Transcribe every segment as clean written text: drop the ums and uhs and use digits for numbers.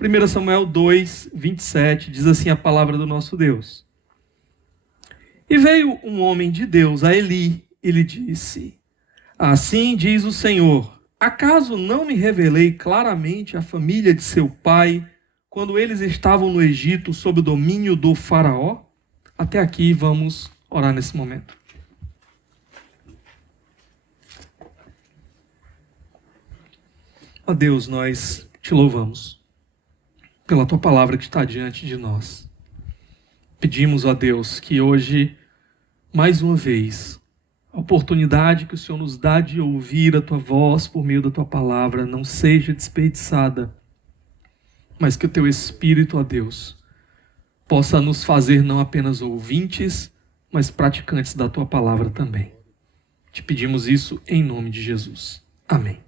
1 Samuel 2, 27, diz assim a palavra do nosso Deus. E veio um homem de Deus a Eli e lhe disse: assim diz o Senhor, acaso não me revelei claramente a família de seu pai quando eles estavam no Egito sob o domínio do faraó? Até aqui vamos orar nesse momento. Ó Deus, nós te louvamos pela tua palavra que está diante de nós. Pedimos, ó Deus, que hoje, mais uma vez, a oportunidade que o Senhor nos dá de ouvir a tua voz por meio da tua palavra não seja desperdiçada, mas que o teu Espírito, ó Deus, possa nos fazer não apenas ouvintes, mas praticantes da tua palavra também. Te pedimos isso em nome de Jesus. Amém.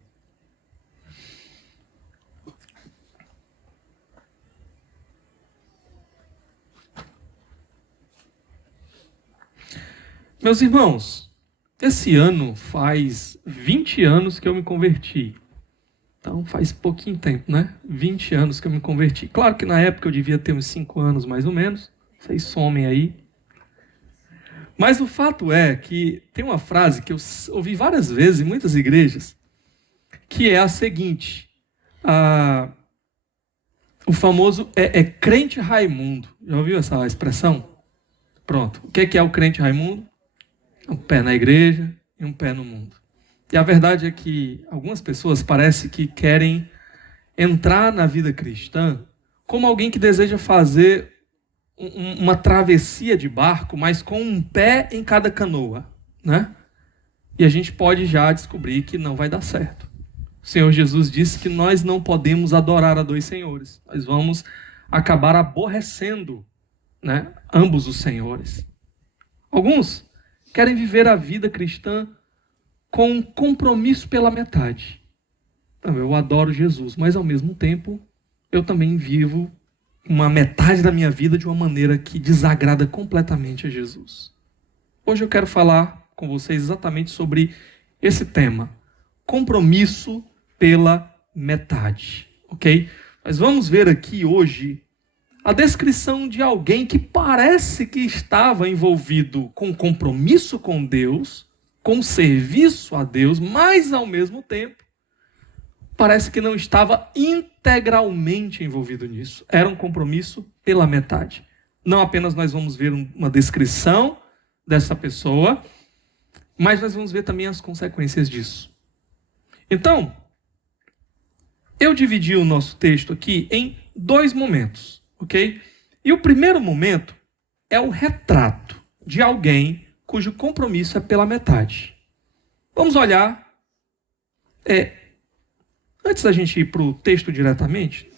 Meus irmãos, esse ano faz 20 anos que eu me converti. Então faz pouquinho tempo, né? 20 anos que eu me converti. Claro que na época eu devia ter uns 5 anos mais ou menos. Vocês somem aí. Mas o fato é que tem uma frase que eu ouvi várias vezes em muitas igrejas, que é a seguinte. O famoso crente Raimundo. Já ouviu essa expressão? Pronto. O que é o crente Raimundo? Um pé na igreja e um pé no mundo. E a verdade é que algumas pessoas parece que querem entrar na vida cristã como alguém que deseja fazer uma travessia de barco, mas com um pé em cada canoa, né? E a gente pode já descobrir que não vai dar certo. O Senhor Jesus disse que nós não podemos adorar a dois senhores. Nós vamos acabar aborrecendo, né, ambos os senhores. Alguns querem viver a vida cristã com um compromisso pela metade. Então, eu adoro Jesus, mas ao mesmo tempo eu também vivo uma metade da minha vida de uma maneira que desagrada completamente a Jesus. Hoje eu quero falar com vocês exatamente sobre esse tema, compromisso pela metade, ok? Mas vamos ver aqui hoje a descrição de alguém que parece que estava envolvido com compromisso com Deus, com serviço a Deus, mas ao mesmo tempo parece que não estava integralmente envolvido nisso. Era um compromisso pela metade. Não apenas nós vamos ver uma descrição dessa pessoa, mas nós vamos ver também as consequências disso. Então, eu dividi o nosso texto aqui em 2 momentos. Ok? E o primeiro momento é o retrato de alguém cujo compromisso é pela metade. Vamos olhar. Antes da gente ir para o texto diretamente,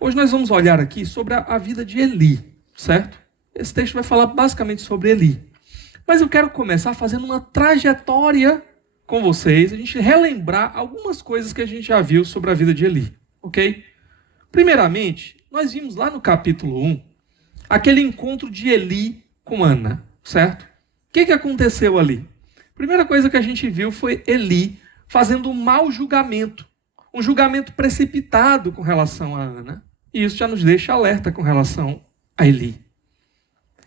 hoje nós vamos olhar aqui sobre a vida de Eli, certo? Esse texto vai falar basicamente sobre Eli. Mas eu quero começar fazendo uma trajetória com vocês, a gente relembrar algumas coisas que a gente já viu sobre a vida de Eli, ok? Primeiramente, nós vimos lá no capítulo 1, aquele encontro de Eli com Ana, certo? O que aconteceu ali? Primeira coisa que a gente viu foi Eli fazendo um mau julgamento, um julgamento precipitado com relação a Ana. E isso já nos deixa alerta com relação a Eli.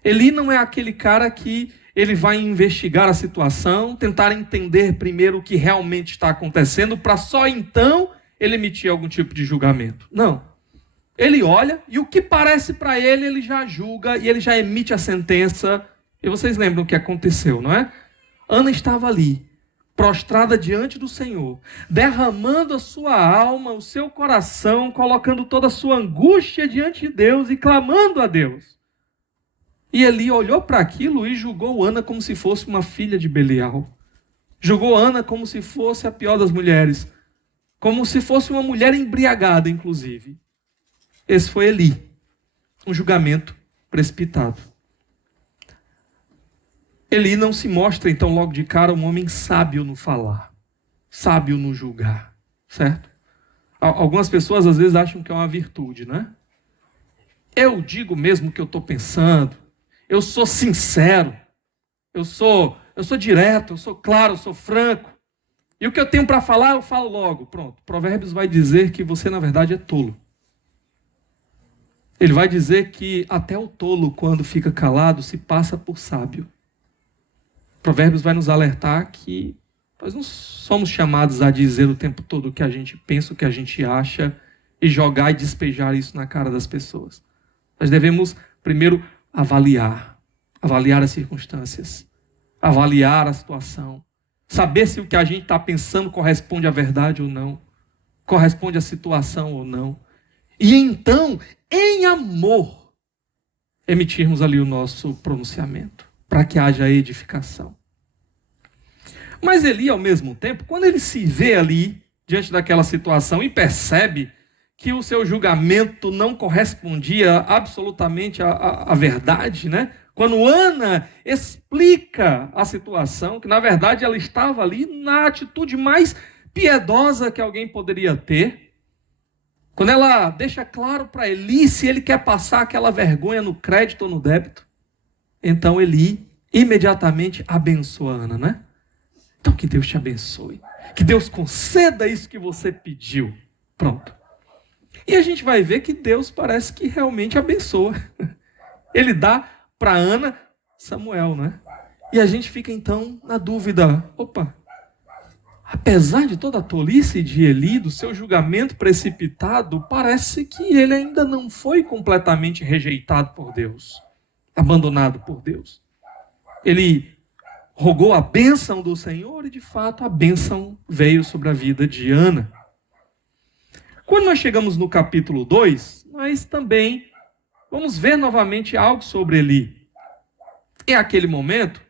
Eli não é aquele cara que ele vai investigar a situação, tentar entender primeiro o que realmente está acontecendo, para só então ele emitir algum tipo de julgamento. Não. Ele olha e o que parece para ele, ele já julga e ele já emite a sentença. E vocês lembram o que aconteceu, não é? Ana estava ali, prostrada diante do Senhor, derramando a sua alma, o seu coração, colocando toda a sua angústia diante de Deus e clamando a Deus. E Eli olhou para aquilo e julgou Ana como se fosse uma filha de Belial. Julgou Ana como se fosse a pior das mulheres, como se fosse uma mulher embriagada, inclusive. Esse foi Eli, um julgamento precipitado. Eli não se mostra, então, logo de cara, um homem sábio no falar, sábio no julgar, certo? Algumas pessoas, às vezes, acham que é uma virtude, né? Eu digo mesmo o que eu estou pensando, eu sou sincero, eu sou direto, eu sou claro, eu sou franco, e o que eu tenho para falar, eu falo logo. Pronto, Provérbios vai dizer que você, na verdade, é tolo. Ele vai dizer que até o tolo, quando fica calado, se passa por sábio. Provérbios vai nos alertar que nós não somos chamados a dizer o tempo todo o que a gente pensa, o que a gente acha, e jogar e despejar isso na cara das pessoas. Nós devemos primeiro avaliar as circunstâncias, avaliar a situação, saber se o que a gente está pensando corresponde à verdade ou não, corresponde à situação ou não. E então, em amor, emitirmos ali o nosso pronunciamento, para que haja edificação. Mas Eli, ao mesmo tempo, quando ele se vê ali, diante daquela situação, e percebe que o seu julgamento não correspondia absolutamente à verdade, né? Quando Ana explica a situação, que na verdade ela estava ali na atitude mais piedosa que alguém poderia ter, quando ela deixa claro para Eli se ele quer passar aquela vergonha no crédito ou no débito, então Eli imediatamente abençoa Ana, né? Então que Deus te abençoe, que Deus conceda isso que você pediu. Pronto. E a gente vai ver que Deus parece que realmente abençoa. Ele dá para Ana Samuel, né? E a gente fica então na dúvida, opa, apesar de toda a tolice de Eli, do seu julgamento precipitado, parece que ele ainda não foi completamente rejeitado por Deus, abandonado por Deus. Ele rogou a bênção do Senhor e de fato a bênção veio sobre a vida de Ana. Quando nós chegamos no capítulo 2, nós também vamos ver novamente algo sobre Eli. É aquele momento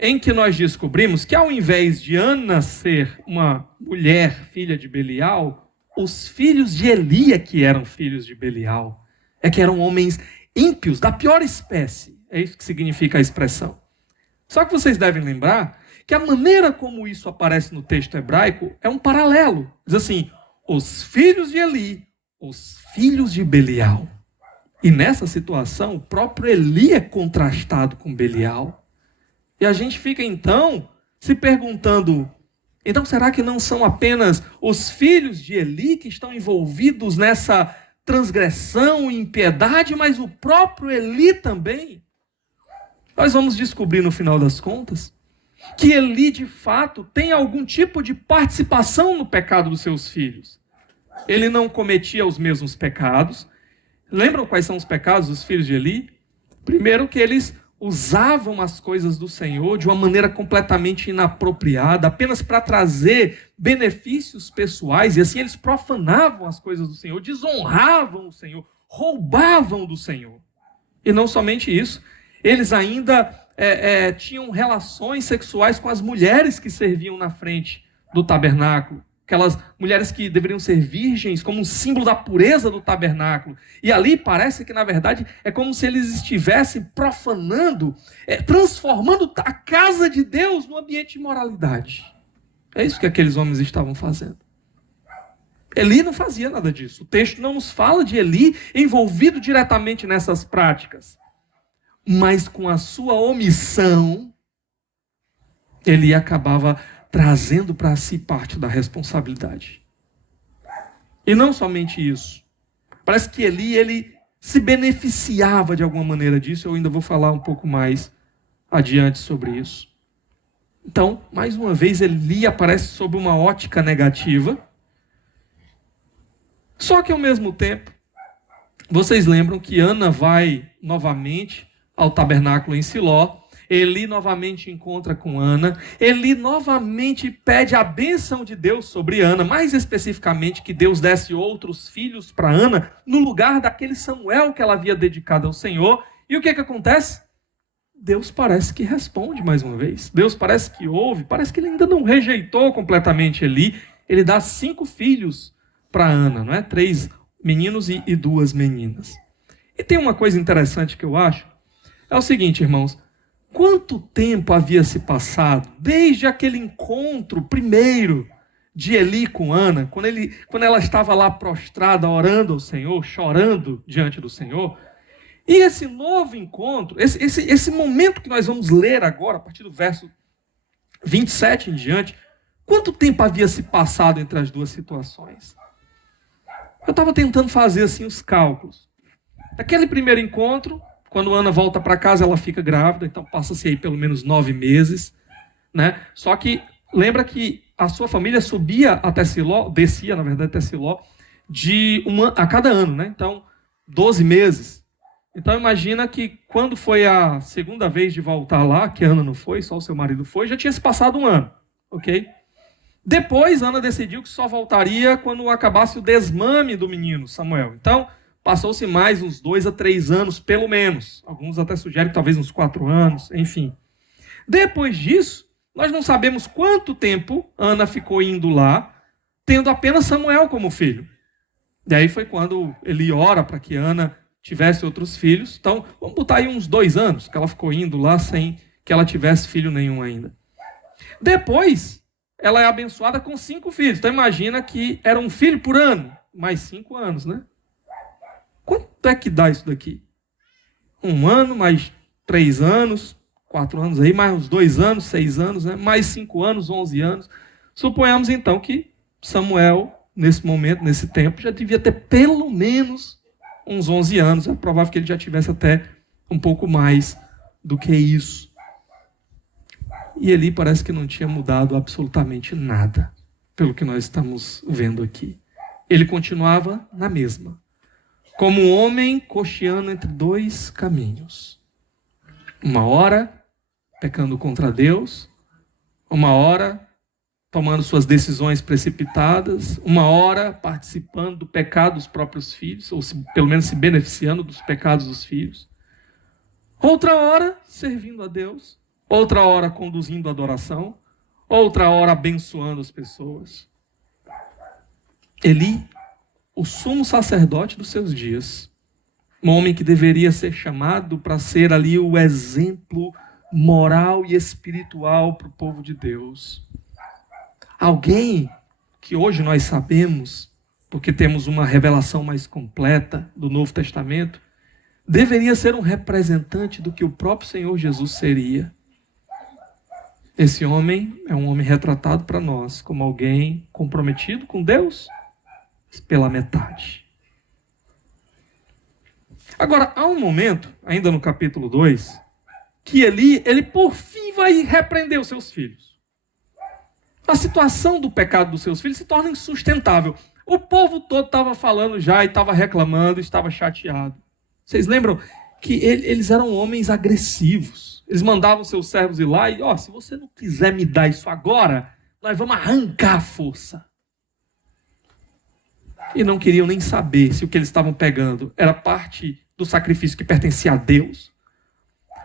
em que nós descobrimos que ao invés de Ana ser uma mulher filha de Belial, os filhos de Eli é que eram filhos de Belial. É que eram homens ímpios, da pior espécie. É isso que significa a expressão. Só que vocês devem lembrar que a maneira como isso aparece no texto hebraico é um paralelo. Diz assim, os filhos de Eli, os filhos de Belial. E nessa situação, o próprio Eli é contrastado com Belial. E a gente fica então se perguntando, então será que não são apenas os filhos de Eli que estão envolvidos nessa transgressão e impiedade, mas o próprio Eli também? Nós vamos descobrir no final das contas que Eli de fato tem algum tipo de participação no pecado dos seus filhos. Ele não cometia os mesmos pecados. Lembram quais são os pecados dos filhos de Eli? Primeiro, que eles usavam as coisas do Senhor de uma maneira completamente inapropriada, apenas para trazer benefícios pessoais, e assim eles profanavam as coisas do Senhor, desonravam o Senhor, roubavam do Senhor. E não somente isso, eles ainda tinham relações sexuais com as mulheres que serviam na frente do tabernáculo. Aquelas mulheres que deveriam ser virgens, como um símbolo da pureza do tabernáculo. E ali parece que, na verdade, é como se eles estivessem profanando, transformando a casa de Deus num ambiente de imoralidade. É isso que aqueles homens estavam fazendo. Eli não fazia nada disso. O texto não nos fala de Eli envolvido diretamente nessas práticas. Mas com a sua omissão, Eli acabava trazendo para si parte da responsabilidade. E não somente isso. Parece que ele se beneficiava de alguma maneira disso. Eu ainda vou falar um pouco mais adiante sobre isso. Então, mais uma vez, Eli aparece sob uma ótica negativa. Só que, ao mesmo tempo, vocês lembram que Ana vai novamente ao tabernáculo em Siló. Eli novamente encontra com Ana. Eli novamente pede a bênção de Deus sobre Ana, mais especificamente que Deus desse outros filhos para Ana, no lugar daquele Samuel que ela havia dedicado ao Senhor. E o que acontece? Deus parece que responde mais uma vez. Deus parece que ouve, parece que ele ainda não rejeitou completamente Eli. Ele dá 5 filhos para Ana, não é? 3 meninos e 2 meninas. E tem uma coisa interessante que eu acho, é o seguinte, irmãos. Quanto tempo havia se passado desde aquele encontro primeiro de Eli com Ana, quando ela estava lá prostrada, orando ao Senhor, chorando diante do Senhor, e esse novo encontro, esse momento que nós vamos ler agora, a partir do verso 27 em diante, quanto tempo havia se passado entre as duas situações? Eu estava tentando fazer assim os cálculos. Daquele primeiro encontro, quando Ana volta para casa, ela fica grávida, então passa-se aí pelo menos 9 meses, né? Só que lembra que a sua família subia até Siló, descia, na verdade, até Siló, a cada ano, né? Então, 12 meses. Então imagina que quando foi a segunda vez de voltar lá, que Ana não foi, só o seu marido foi, já tinha se passado um ano, ok? Depois Ana decidiu que só voltaria quando acabasse o desmame do menino Samuel. Então passou-se mais uns 2 a 3 anos, pelo menos. Alguns até sugerem que talvez uns 4 anos, enfim. Depois disso, nós não sabemos quanto tempo Ana ficou indo lá, tendo apenas Samuel como filho. E aí foi quando ele ora para que Ana tivesse outros filhos. Então, vamos botar aí uns 2 anos que ela ficou indo lá sem que ela tivesse filho nenhum ainda. Depois, ela é abençoada com 5 filhos. Então, imagina que era um filho por ano. Mais 5 anos, né? Quanto é que dá isso daqui? 1 ano, mais 3 anos, 4 anos aí, mais uns 2 anos, 6 anos, né? Mais 5 anos, 11 anos. Suponhamos, então, que Samuel, nesse momento, nesse tempo, já devia ter pelo menos uns 11 anos. É provável que ele já tivesse até um pouco mais do que isso. E Eli parece que não tinha mudado absolutamente nada, pelo que nós estamos vendo aqui. Ele continuava na mesma, como um homem cocheando entre 2 caminhos. Uma hora pecando contra Deus, uma hora tomando suas decisões precipitadas, uma hora participando do pecado dos próprios filhos, ou pelo menos se beneficiando dos pecados dos filhos. Outra hora servindo a Deus, outra hora conduzindo a adoração, outra hora abençoando as pessoas. Eli, o sumo sacerdote dos seus dias, um homem que deveria ser chamado para ser ali o exemplo moral e espiritual para o povo de Deus. Alguém que hoje nós sabemos, porque temos uma revelação mais completa do Novo Testamento, deveria ser um representante do que o próprio Senhor Jesus seria. Esse homem é um homem retratado para nós como alguém comprometido com Deus pela metade. Agora, há um momento, ainda no capítulo 2, que ele por fim vai repreender os seus filhos. A situação do pecado dos seus filhos se torna insustentável. O povo todo estava falando já e estava reclamando, estava chateado. Vocês lembram que eles eram homens agressivos. Eles mandavam seus servos ir lá e, se você não quiser me dar isso agora, nós vamos arrancar a força. E não queriam nem saber se o que eles estavam pegando era parte do sacrifício que pertencia a Deus,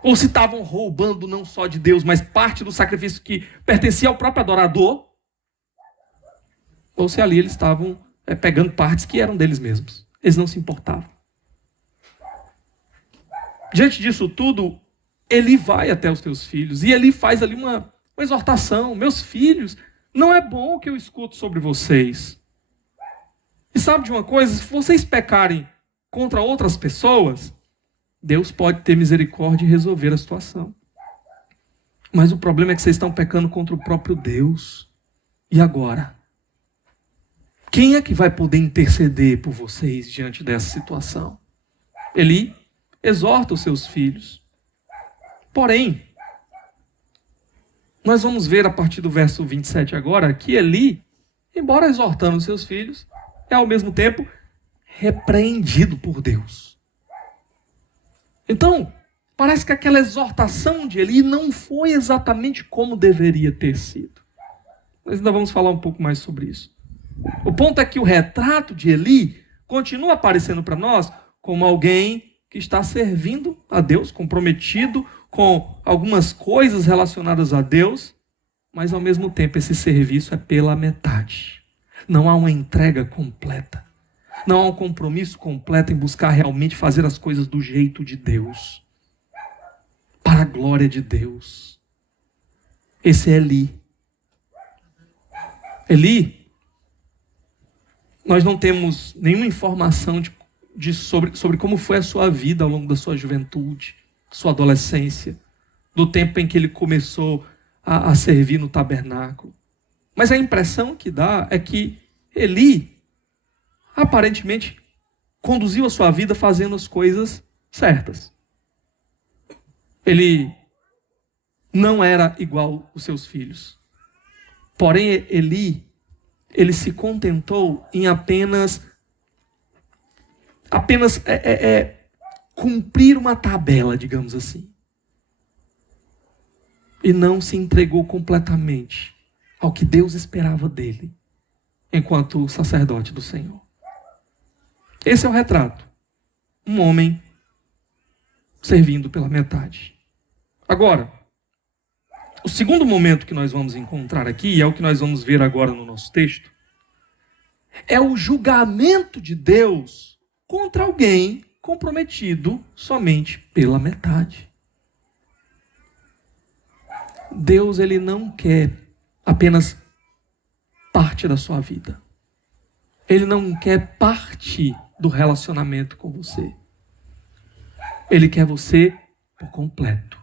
ou se estavam roubando não só de Deus, mas parte do sacrifício que pertencia ao próprio adorador, ou se ali eles estavam pegando partes que eram deles mesmos. Eles não se importavam. Diante disso tudo, Eli vai até os seus filhos, e Eli faz ali uma exortação. Meus filhos, não é bom o que eu escuto sobre vocês. E sabe de uma coisa? Se vocês pecarem contra outras pessoas, Deus pode ter misericórdia e resolver a situação. Mas o problema é que vocês estão pecando contra o próprio Deus. E agora? Quem é que vai poder interceder por vocês diante dessa situação? Eli exorta os seus filhos. Porém, nós vamos ver a partir do verso 27 agora, que Eli, embora exortando os seus filhos, é ao mesmo tempo repreendido por Deus. Então, parece que aquela exortação de Eli não foi exatamente como deveria ter sido. Nós ainda vamos falar um pouco mais sobre isso. O ponto é que o retrato de Eli continua aparecendo para nós como alguém que está servindo a Deus, comprometido com algumas coisas relacionadas a Deus, mas ao mesmo tempo esse serviço é pela metade. Não há uma entrega completa. Não há um compromisso completo em buscar realmente fazer as coisas do jeito de Deus, para a glória de Deus. Esse é Eli. Eli, nós não temos nenhuma informação sobre como foi a sua vida ao longo da sua juventude, sua adolescência, do tempo em que ele começou a servir no tabernáculo. Mas a impressão que dá é que Eli, aparentemente, conduziu a sua vida fazendo as coisas certas. Ele não era igual aos seus filhos. Porém, ele se contentou em apenas cumprir uma tabela, digamos assim. E não se entregou completamente ao que Deus esperava dele, enquanto sacerdote do Senhor. Esse é o retrato. Um homem servindo pela metade. Agora, o segundo momento que nós vamos encontrar aqui, e é o que nós vamos ver agora no nosso texto, é o julgamento de Deus contra alguém comprometido somente pela metade. Deus, ele não quer apenas parte da sua vida. Ele não quer parte do relacionamento com você. Ele quer você por completo.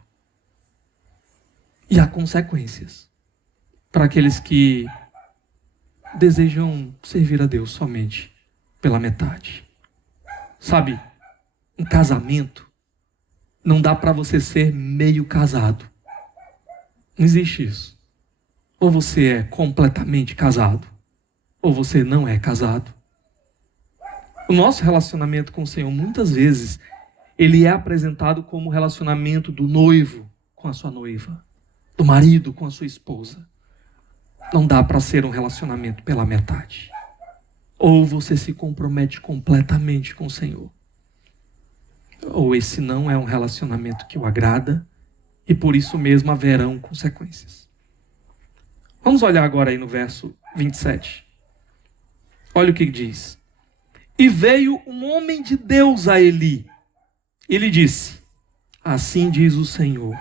E há consequências para aqueles que desejam servir a Deus somente pela metade. Sabe, um casamento não dá para você ser meio casado. Não existe isso. Ou você é completamente casado, ou você não é casado. O nosso relacionamento com o Senhor, muitas vezes, ele é apresentado como o relacionamento do noivo com a sua noiva, do marido com a sua esposa. Não dá para ser um relacionamento pela metade. Ou você se compromete completamente com o Senhor, ou esse não é um relacionamento que o agrada, e por isso mesmo haverão consequências. Vamos olhar agora aí no verso 27. Olha o que diz. E veio um homem de Deus a Eli. Ele disse, assim diz o Senhor,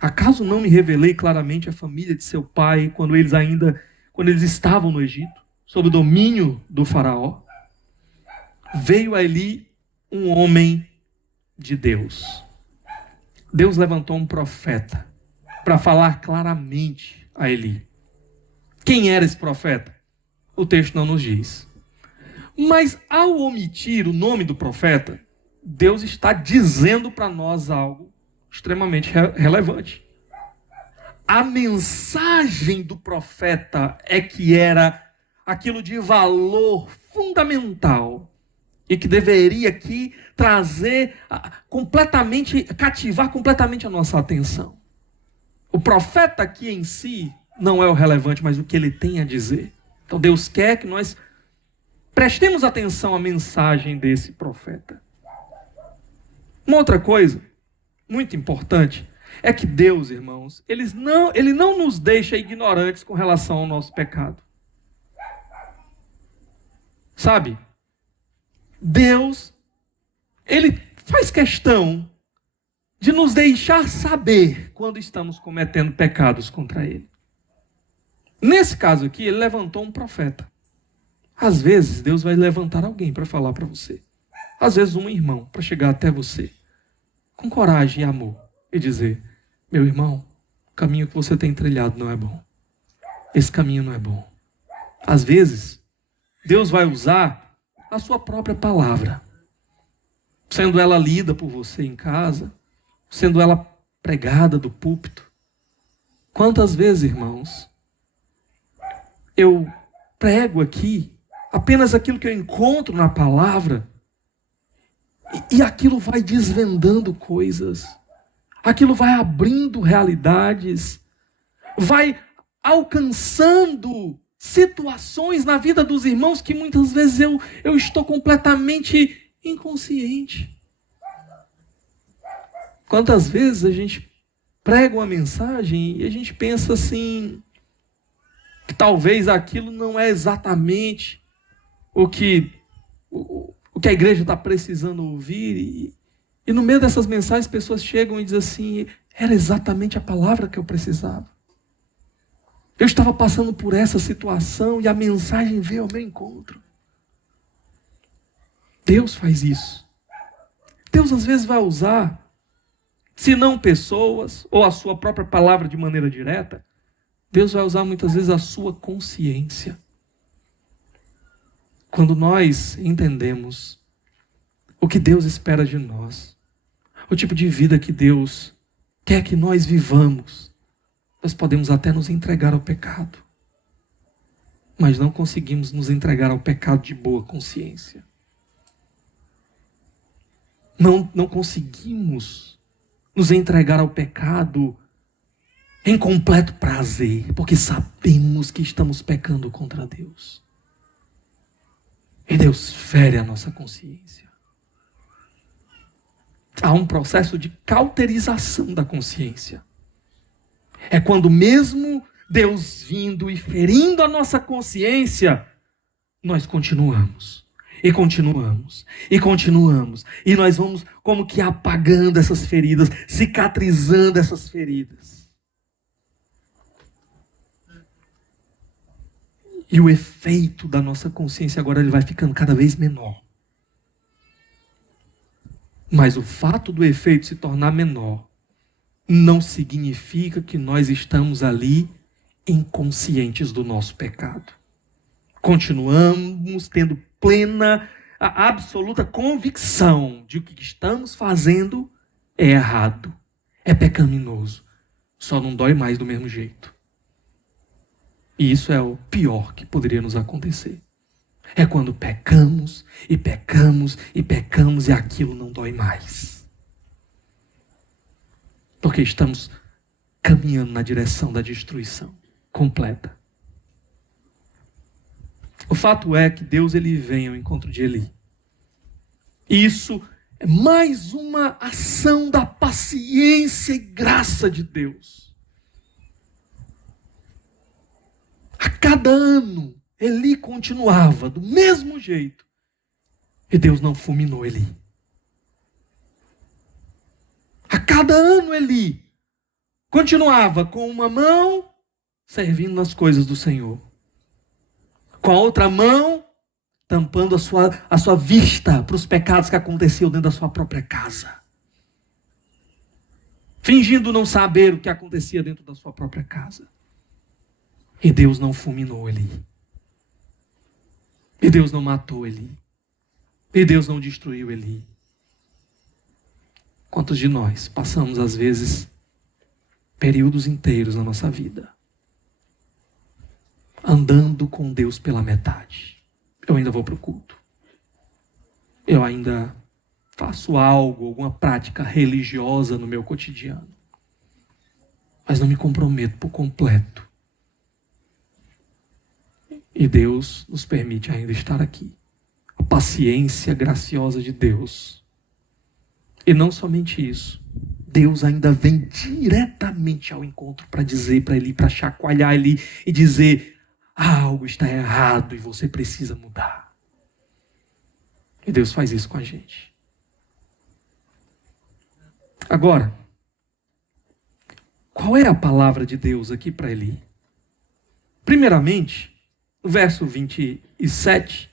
acaso não me revelei claramente a família de seu pai quando eles estavam no Egito, sob o domínio do faraó? Veio a Eli um homem de Deus. Deus levantou um profeta para falar claramente a Eli. Quem era esse profeta? O texto não nos diz. Mas ao omitir o nome do profeta, Deus está dizendo para nós algo extremamente relevante. A mensagem do profeta é que era aquilo de valor fundamental e que deveria aqui cativar completamente a nossa atenção. O profeta aqui em si não é o relevante, mas o que ele tem a dizer. Então Deus quer que nós prestemos atenção à mensagem desse profeta. Uma outra coisa muito importante é que Deus, irmãos, ele não nos deixa ignorantes com relação ao nosso pecado. Sabe? Deus, ele faz questão de nos deixar saber quando estamos cometendo pecados contra ele. Nesse caso aqui, ele levantou um profeta. Às vezes, Deus vai levantar alguém para falar para você. Às vezes, um irmão para chegar até você, com coragem e amor, e dizer, meu irmão, o caminho que você tem trilhado não é bom. Esse caminho não é bom. Às vezes, Deus vai usar a sua própria palavra, sendo ela lida por você em casa, sendo ela pregada do púlpito. Quantas vezes, irmãos, eu prego aqui apenas aquilo que eu encontro na palavra e aquilo vai desvendando coisas, aquilo vai abrindo realidades, vai alcançando situações na vida dos irmãos que muitas vezes eu estou completamente inconsciente. Quantas vezes a gente prega uma mensagem e a gente pensa assim, que talvez aquilo não é exatamente o que a igreja está precisando ouvir. E no meio dessas mensagens, pessoas chegam e dizem assim, era exatamente a palavra que eu precisava. Eu estava passando por essa situação e a mensagem veio ao meu encontro. Deus faz isso. Deus às vezes vai usar, se não pessoas, ou a sua própria palavra de maneira direta, Deus vai usar muitas vezes a sua consciência. Quando nós entendemos o que Deus espera de nós, o tipo de vida que Deus quer que nós vivamos, nós podemos até nos entregar ao pecado, mas não conseguimos nos entregar ao pecado de boa consciência. Não conseguimos nos entregar ao pecado em completo prazer, porque sabemos que estamos pecando contra Deus. E Deus fere a nossa consciência. Há um processo de cauterização da consciência. É quando mesmo Deus vindo e ferindo a nossa consciência, nós continuamos. E continuamos. E continuamos. E nós vamos como que apagando essas feridas, cicatrizando essas feridas. E o efeito da nossa consciência agora ele vai ficando cada vez menor. Mas o fato do efeito se tornar menor não significa que nós estamos ali inconscientes do nosso pecado. Continuamos tendo plena, absoluta convicção de que o que estamos fazendo é errado, é pecaminoso. Só não dói mais do mesmo jeito. E isso é o pior que poderia nos acontecer. É quando pecamos, e pecamos, e pecamos, e aquilo não dói mais. Porque estamos caminhando na direção da destruição completa. O fato é que Deus ele vem ao encontro de Eli. Isso é mais uma ação da paciência e graça de Deus. A cada ano, Eli continuava do mesmo jeito. E Deus não fulminou Eli. A cada ano, Eli continuava com uma mão servindo nas coisas do Senhor. Com a outra mão, tampando a sua vista para os pecados que aconteciam dentro da sua própria casa. Fingindo não saber o que acontecia dentro da sua própria casa. E Deus não fulminou Eli. E Deus não matou Eli. E Deus não destruiu Eli. Quantos de nós passamos, às vezes, períodos inteiros na nossa vida andando com Deus pela metade? Eu ainda vou para o culto. Eu ainda faço algo, alguma prática religiosa no meu cotidiano. Mas não me comprometo por completo. E Deus nos permite ainda estar aqui. A paciência graciosa de Deus. E não somente isso. Deus ainda vem diretamente ao encontro para dizer para Eli, para chacoalhar Eli e dizer: algo está errado e você precisa mudar. E Deus faz isso com a gente. Agora, qual é a palavra de Deus aqui para Eli? Primeiramente, no verso 27,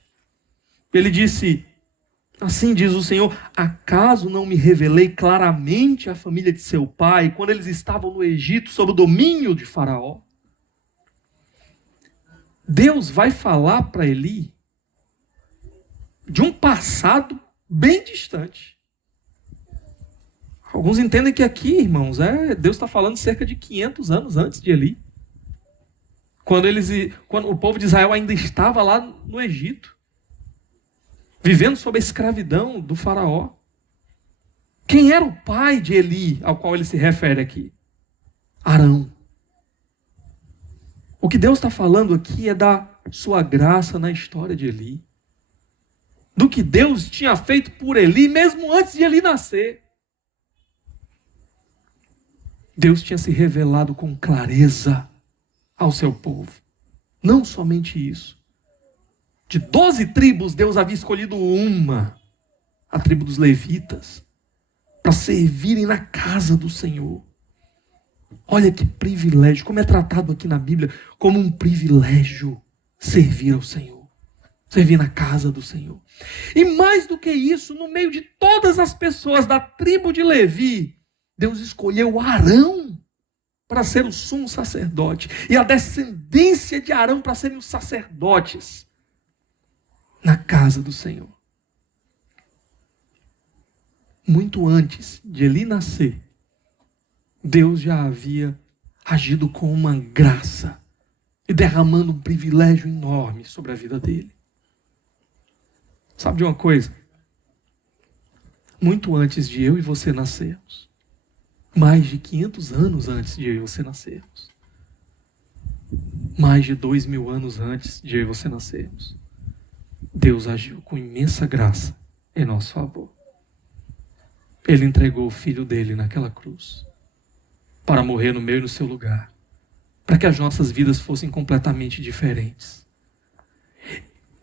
ele disse: assim diz o Senhor, acaso não me revelei claramente à família de seu pai, quando eles estavam no Egito, sob o domínio de Faraó? Deus vai falar para Eli de um passado bem distante. Alguns entendem que aqui, irmãos, Deus está falando cerca de 500 anos antes de Eli. Quando o povo de Israel ainda estava lá no Egito, vivendo sob a escravidão do Faraó. Quem era o pai de Eli, ao qual ele se refere aqui? Arão. O que Deus está falando aqui é da sua graça na história de Eli. Do que Deus tinha feito por Eli, mesmo antes de Eli nascer. Deus tinha se revelado com clareza ao seu povo. Não somente isso. De 12 tribos, Deus havia escolhido uma, a tribo dos levitas, para servirem na casa do Senhor. Olha que privilégio, como é tratado aqui na Bíblia, como um privilégio servir ao Senhor. Servir na casa do Senhor. E mais do que isso, no meio de todas as pessoas da tribo de Levi, Deus escolheu Arão para ser o sumo sacerdote. E a descendência de Arão para serem os sacerdotes na casa do Senhor. muito antes de Eli nascer, Deus já havia agido com uma graça e derramando um privilégio enorme sobre a vida dele. Sabe de uma coisa? Muito antes de eu e você nascermos, mais de 500 anos antes de eu e você nascermos, mais de 2000 anos antes de eu e você nascermos, Deus agiu com imensa graça em nosso favor. Ele entregou o filho dele naquela cruz para morrer no meu e no seu lugar, para que as nossas vidas fossem completamente diferentes.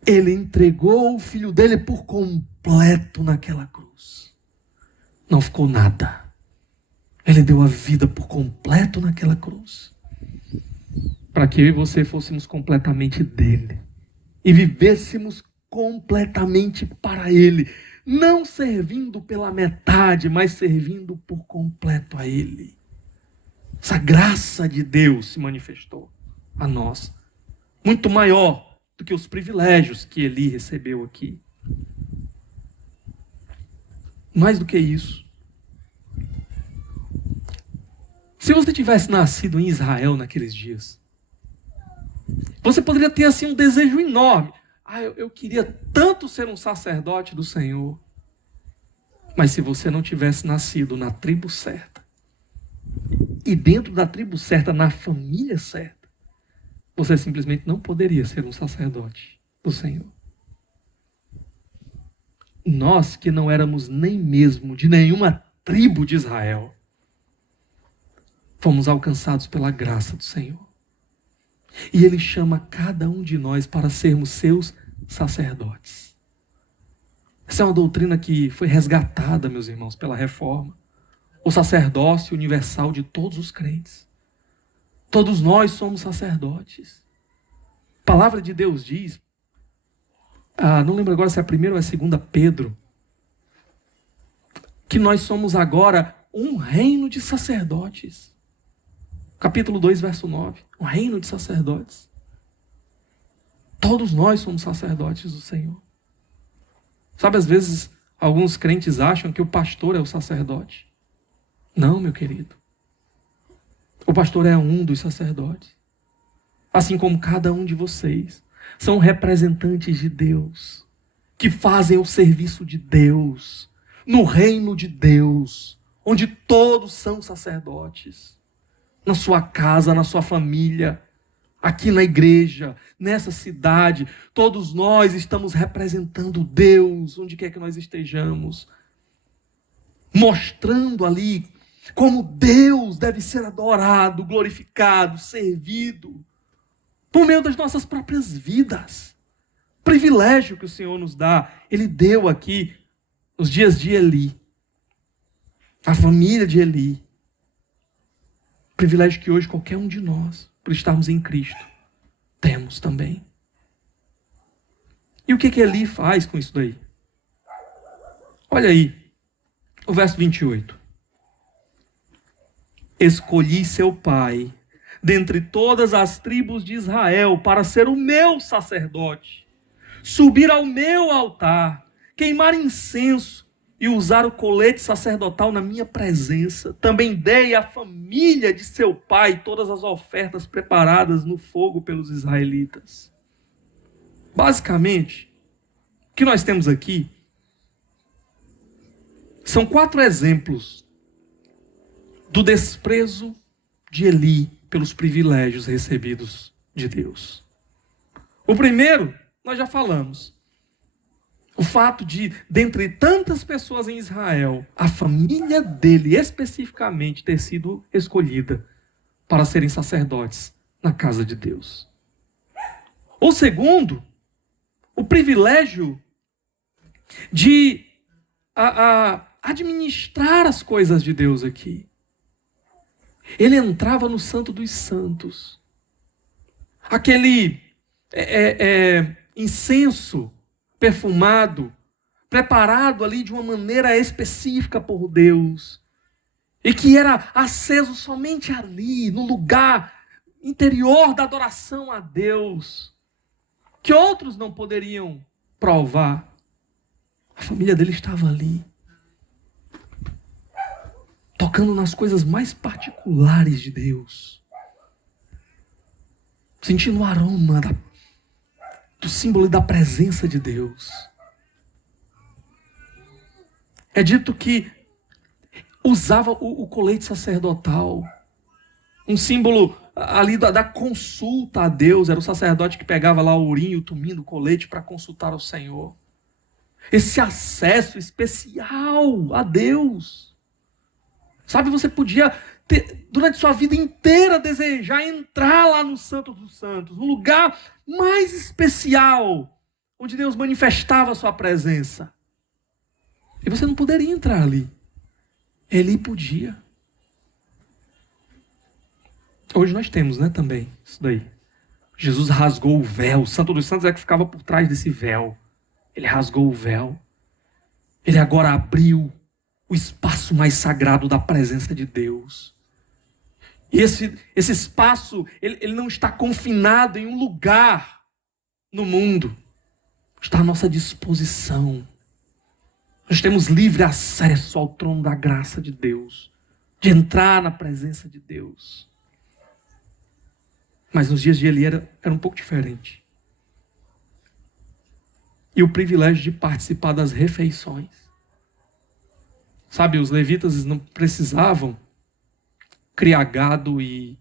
Ele entregou o filho dele por completo naquela cruz. Não ficou nada. Ele deu a vida por completo naquela cruz, para que eu e você fôssemos completamente dele e vivêssemos completamente para ele, não servindo pela metade, mas servindo por completo a ele. Essa graça de Deus se manifestou a nós, muito maior do que os privilégios que Eli recebeu aqui. Mais do que isso, se você tivesse nascido em Israel naqueles dias, você poderia ter assim um desejo enorme. Eu queria tanto ser um sacerdote do Senhor. Mas se você não tivesse nascido na tribo certa, e dentro da tribo certa, na família certa, você simplesmente não poderia ser um sacerdote do Senhor. Nós que não éramos nem mesmo de nenhuma tribo de Israel, fomos alcançados pela graça do Senhor. E Ele chama cada um de nós para sermos seus sacerdotes. Essa é uma doutrina que foi resgatada, meus irmãos, pela Reforma. O sacerdócio universal de todos os crentes. Todos nós somos sacerdotes. A palavra de Deus diz, não lembro agora se é a primeira ou a segunda Pedro, que nós somos agora um reino de sacerdotes. Capítulo 2, verso 9. Um reino de sacerdotes. Todos nós somos sacerdotes do Senhor. Sabe, às vezes, alguns crentes acham que o pastor é o sacerdote. Não, meu querido. O pastor é um dos sacerdotes. Assim como cada um de vocês são representantes de Deus, que fazem o serviço de Deus, no reino de Deus, onde todos são sacerdotes. Na sua casa, na sua família, aqui na igreja, nessa cidade, todos nós estamos representando Deus, onde quer que nós estejamos, mostrando ali como Deus deve ser adorado, glorificado, servido, por meio das nossas próprias vidas. Privilégio que o Senhor nos dá, Ele deu aqui nos dias de Eli, a família de Eli. Privilégio que hoje qualquer um de nós, por estarmos em Cristo, temos também. E o que Eli faz com isso daí? Olha aí, o verso 28. Escolhi seu pai, dentre todas as tribos de Israel, para ser o meu sacerdote, subir ao meu altar, queimar incenso e usar o colete sacerdotal na minha presença. Também dei à família de seu pai todas as ofertas preparadas no fogo pelos israelitas. Basicamente, o que nós temos aqui são 4 exemplos do desprezo de Eli pelos privilégios recebidos de Deus. O primeiro, nós já falamos. O fato de, dentre tantas pessoas em Israel, a família dele especificamente ter sido escolhida para serem sacerdotes na casa de Deus. O segundo, o privilégio de administrar as coisas de Deus aqui. Ele entrava no Santo dos Santos. Aquele incenso perfumado, preparado ali de uma maneira específica por Deus, e que era aceso somente ali, no lugar interior da adoração a Deus, que outros não poderiam provar. A família dele estava ali. tocando nas coisas mais particulares de Deus, sentindo o aroma do símbolo e da presença de Deus. É dito que usava o colete sacerdotal, um símbolo ali da consulta a Deus. Era o sacerdote que pegava lá o urim, o tumim do colete para consultar ao Senhor. Esse acesso especial a Deus. Sabe, você podia durante sua vida inteira desejar entrar lá no Santo dos Santos, no lugar mais especial, onde Deus manifestava a sua presença. E você não poderia entrar ali. Ele podia. Hoje nós temos, também, isso daí. Jesus rasgou o véu. O Santo dos Santos é que ficava por trás desse véu. Ele rasgou o véu. Ele agora abriu o espaço mais sagrado da presença de Deus. E esse espaço, ele não está confinado em um lugar no mundo. Está à nossa disposição. Nós temos livre acesso ao trono da graça de Deus, de entrar na presença de Deus. Mas nos dias de Eli era um pouco diferente. E o privilégio de participar das refeições. Sabe, os levitas não precisavam criar gado e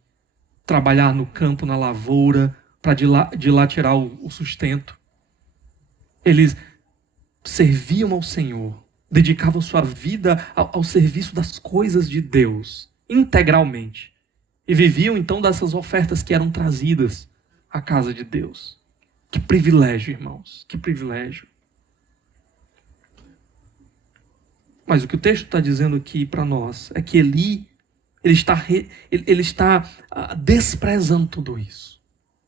trabalhar no campo, na lavoura, para de lá tirar o sustento. Eles serviam ao Senhor, dedicavam sua vida ao serviço das coisas de Deus, integralmente. E viviam então dessas ofertas que eram trazidas à casa de Deus. Que privilégio, irmãos, que privilégio. Mas o que o texto está dizendo aqui para nós é que ele está desprezando tudo isso,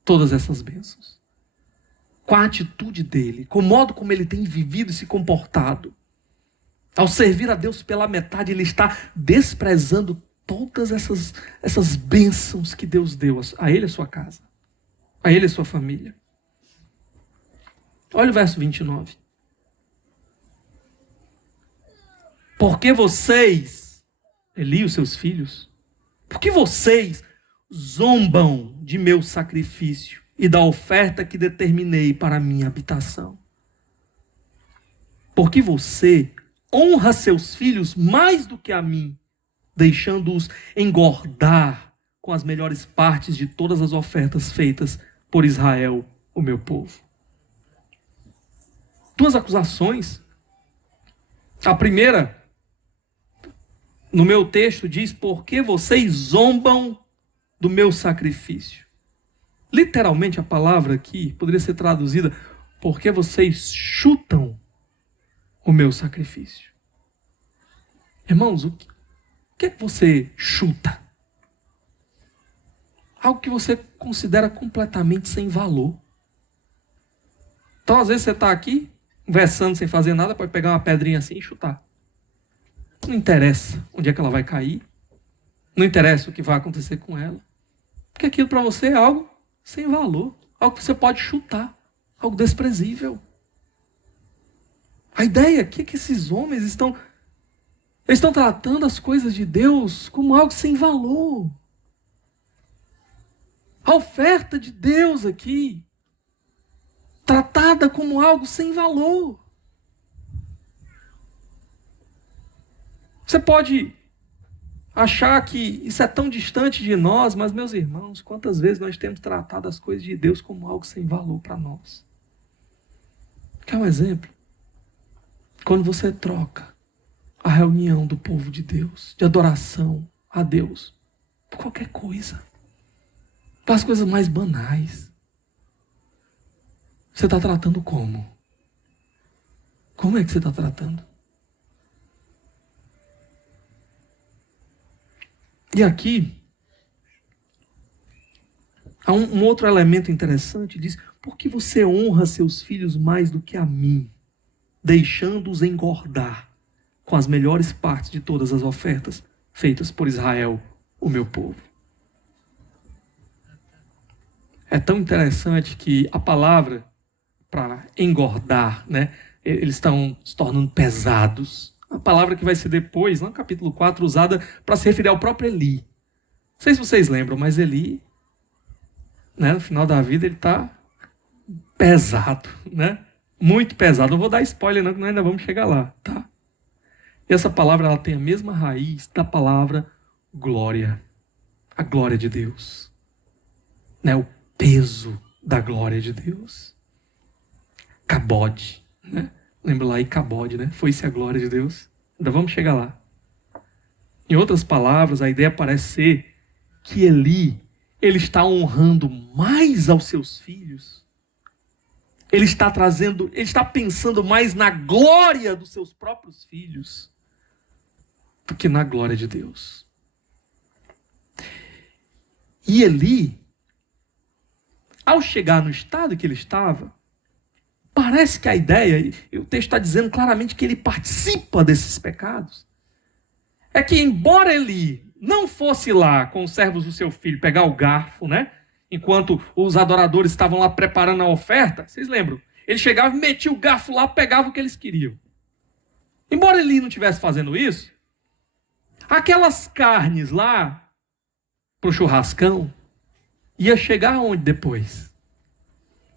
todas essas bênçãos. Com a atitude dele, com o modo como ele tem vivido e se comportado. Ao servir a Deus pela metade, ele está desprezando todas essas bênçãos que Deus deu a ele e a sua casa, a ele e a sua família. Olha o verso 29. Porque vocês, Eli e os seus filhos, porque vocês zombam de meu sacrifício e da oferta que determinei para a minha habitação? Porque você honra seus filhos mais do que a mim, deixando-os engordar com as melhores partes de todas as ofertas feitas por Israel, o meu povo. Duas acusações. A primeira, no meu texto, diz: porque vocês zombam do meu sacrifício. Literalmente a palavra aqui poderia ser traduzida: porque vocês chutam o meu sacrifício. Irmãos, o que é que você chuta? Algo que você considera completamente sem valor. Então, às vezes você está aqui, conversando sem fazer nada, pode pegar uma pedrinha assim e chutar. Não interessa onde é que ela vai cair. Não interessa o que vai acontecer com ela. Porque aquilo para você é algo sem valor. Algo que você pode chutar. Algo desprezível. A ideia aqui é que esses homens estão tratando as coisas de Deus como algo sem valor. A oferta de Deus aqui, tratada como algo sem valor. Você pode achar que isso é tão distante de nós, mas, meus irmãos, quantas vezes nós temos tratado as coisas de Deus como algo sem valor para nós? Quer um exemplo? Quando você troca a reunião do povo de Deus, de adoração a Deus, por qualquer coisa, para as coisas mais banais, você está tratando como? Como é que você está tratando? E aqui, há um outro elemento interessante, diz: porque você honra seus filhos mais do que a mim, deixando-os engordar com as melhores partes de todas as ofertas feitas por Israel, o meu povo. É tão interessante que a palavra para engordar, eles estão se tornando pesados, A palavra que vai ser depois, lá no capítulo 4, usada para se referir ao próprio Eli. Não sei se vocês lembram, mas Eli, né, no final da vida, ele está pesado, né? Muito pesado. Não vou dar spoiler não, que nós ainda vamos chegar lá, tá? E essa palavra, ela tem a mesma raiz da palavra glória. A glória de Deus. Né? O peso da glória de Deus. Cabode, né? Lembra lá, Icabode, né? Foi-se a glória de Deus. Ainda vamos chegar lá. Em outras palavras, a ideia parece ser que Eli, ele está honrando mais aos seus filhos. Ele está pensando mais na glória dos seus próprios filhos do que na glória de Deus. E Eli, ao chegar no estado que ele estava, parece que a ideia, e o texto está dizendo claramente que ele participa desses pecados, é que embora Eli não fosse lá com os servos do seu filho pegar o garfo, né? Enquanto os adoradores estavam lá preparando a oferta, vocês lembram? Ele chegava e metia o garfo lá, pegava o que eles queriam. Embora Eli não estivesse fazendo isso, aquelas carnes lá, pro churrascão, ia chegar onde depois?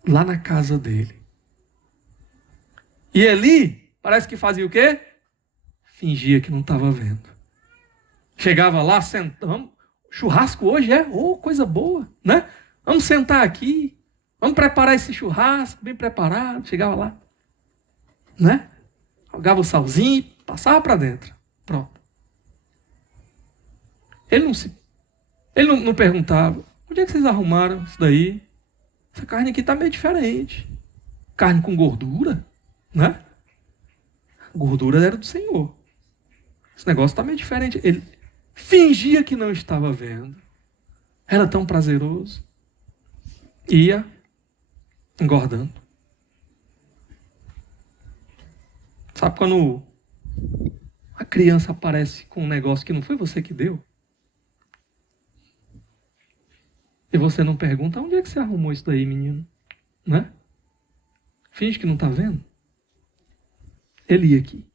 Lá na casa dele. E Eli, parece que fazia o quê? Fingia que não estava vendo. Chegava lá, sentamos. Churrasco hoje coisa boa, né? Vamos sentar aqui, vamos preparar esse churrasco, bem preparado. Chegava lá, né? Jogava o salzinho, passava para dentro. Pronto. Ele não perguntava, onde é que vocês arrumaram isso daí? Essa carne aqui está meio diferente. Carne com gordura, né? A gordura era do Senhor. Esse negócio está meio diferente. Ele fingia que não estava vendo. Era tão prazeroso. Ia engordando. Sabe quando a criança aparece com um negócio que não foi você que deu? E você não pergunta, onde é que você arrumou isso daí, menino? Né? Finge que não está vendo. Ele ia aqui.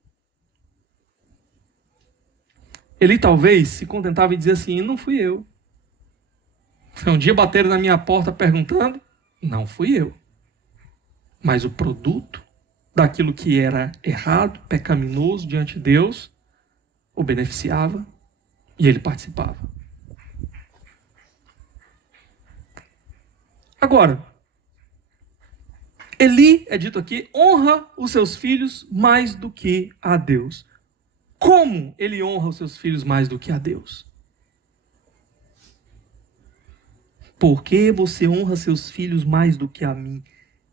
Ele talvez se contentava em dizer assim, não fui eu. Se um dia bateram na minha porta perguntando, não fui eu. Mas o produto daquilo que era errado, pecaminoso diante de Deus, o beneficiava e ele participava. Agora, Eli, é dito aqui, honra os seus filhos mais do que a Deus. Como ele honra os seus filhos mais do que a Deus? Por que você honra seus filhos mais do que a mim,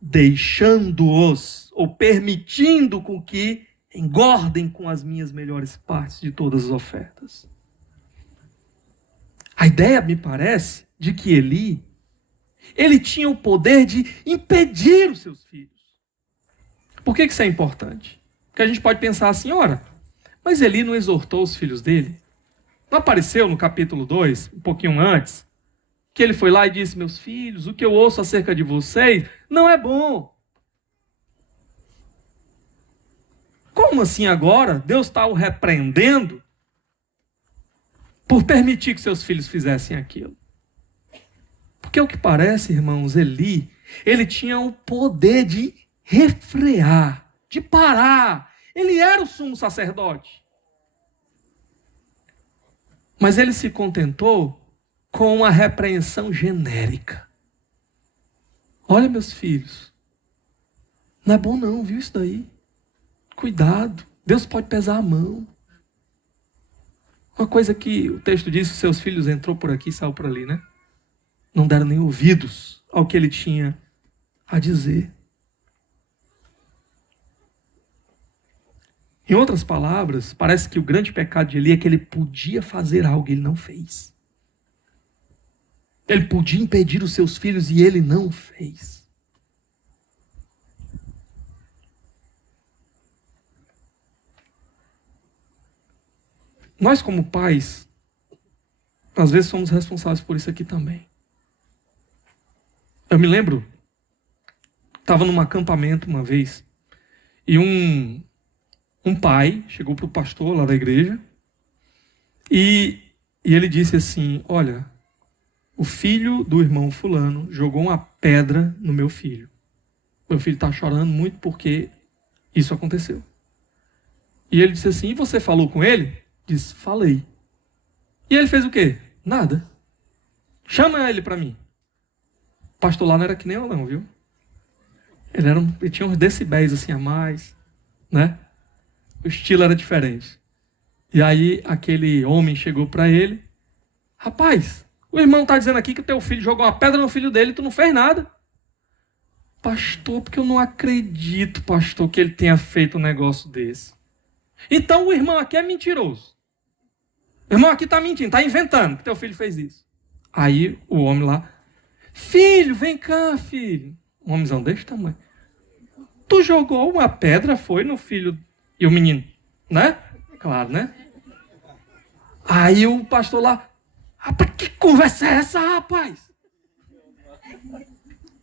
deixando-os ou permitindo com que engordem com as minhas melhores partes de todas as ofertas? A ideia, me parece, de que ele tinha o poder de impedir os seus filhos. Por que isso é importante? Porque a gente pode pensar assim, ora, mas Eli não exortou os filhos dele? Não apareceu no capítulo 2, um pouquinho antes, que ele foi lá e disse, meus filhos, o que eu ouço acerca de vocês não é bom. Como assim agora? Deus está o repreendendo por permitir que seus filhos fizessem aquilo. Porque o que parece, irmãos, Eli, ele tinha o poder de refrear, de parar. Ele era o sumo sacerdote. Mas ele se contentou com uma repreensão genérica. Olha, meus filhos, não é bom não, viu isso daí? Cuidado, Deus pode pesar a mão. Uma coisa que o texto diz, seus filhos entrou por aqui e saiu por ali, né? Não deram nem ouvidos ao que ele tinha a dizer. Em outras palavras, parece que o grande pecado de Eli é que ele podia fazer algo e ele não fez. Ele podia impedir os seus filhos e ele não fez. Nós, como pais, às vezes somos responsáveis por isso aqui também. Eu me lembro, estava num acampamento uma vez, e um um pai chegou para o pastor lá da igreja e ele disse assim: olha, o filho do irmão fulano jogou uma pedra no meu filho. Meu filho está chorando muito porque isso aconteceu. E ele disse assim: e você falou com ele? Disse: falei. E ele fez o quê? Nada. Chama ele para mim. O pastor lá não era que nem eu não, viu? Ele tinha uns decibéis assim a mais, né? O estilo era diferente. E aí aquele homem chegou para ele: rapaz, o irmão está dizendo aqui que o teu filho jogou uma pedra no filho dele e tu não fez nada. Pastor, porque eu não acredito, pastor, que ele tenha feito um negócio desse. Então o irmão aqui é mentiroso. O irmão aqui está mentindo, está inventando que teu filho fez isso. Aí o homem lá: filho, vem cá, filho. Um homenzão desse tamanho. Tu jogou uma pedra, foi, no filho e o menino, né? Claro, né? Aí o pastor lá: rapaz, que conversa é essa, rapaz?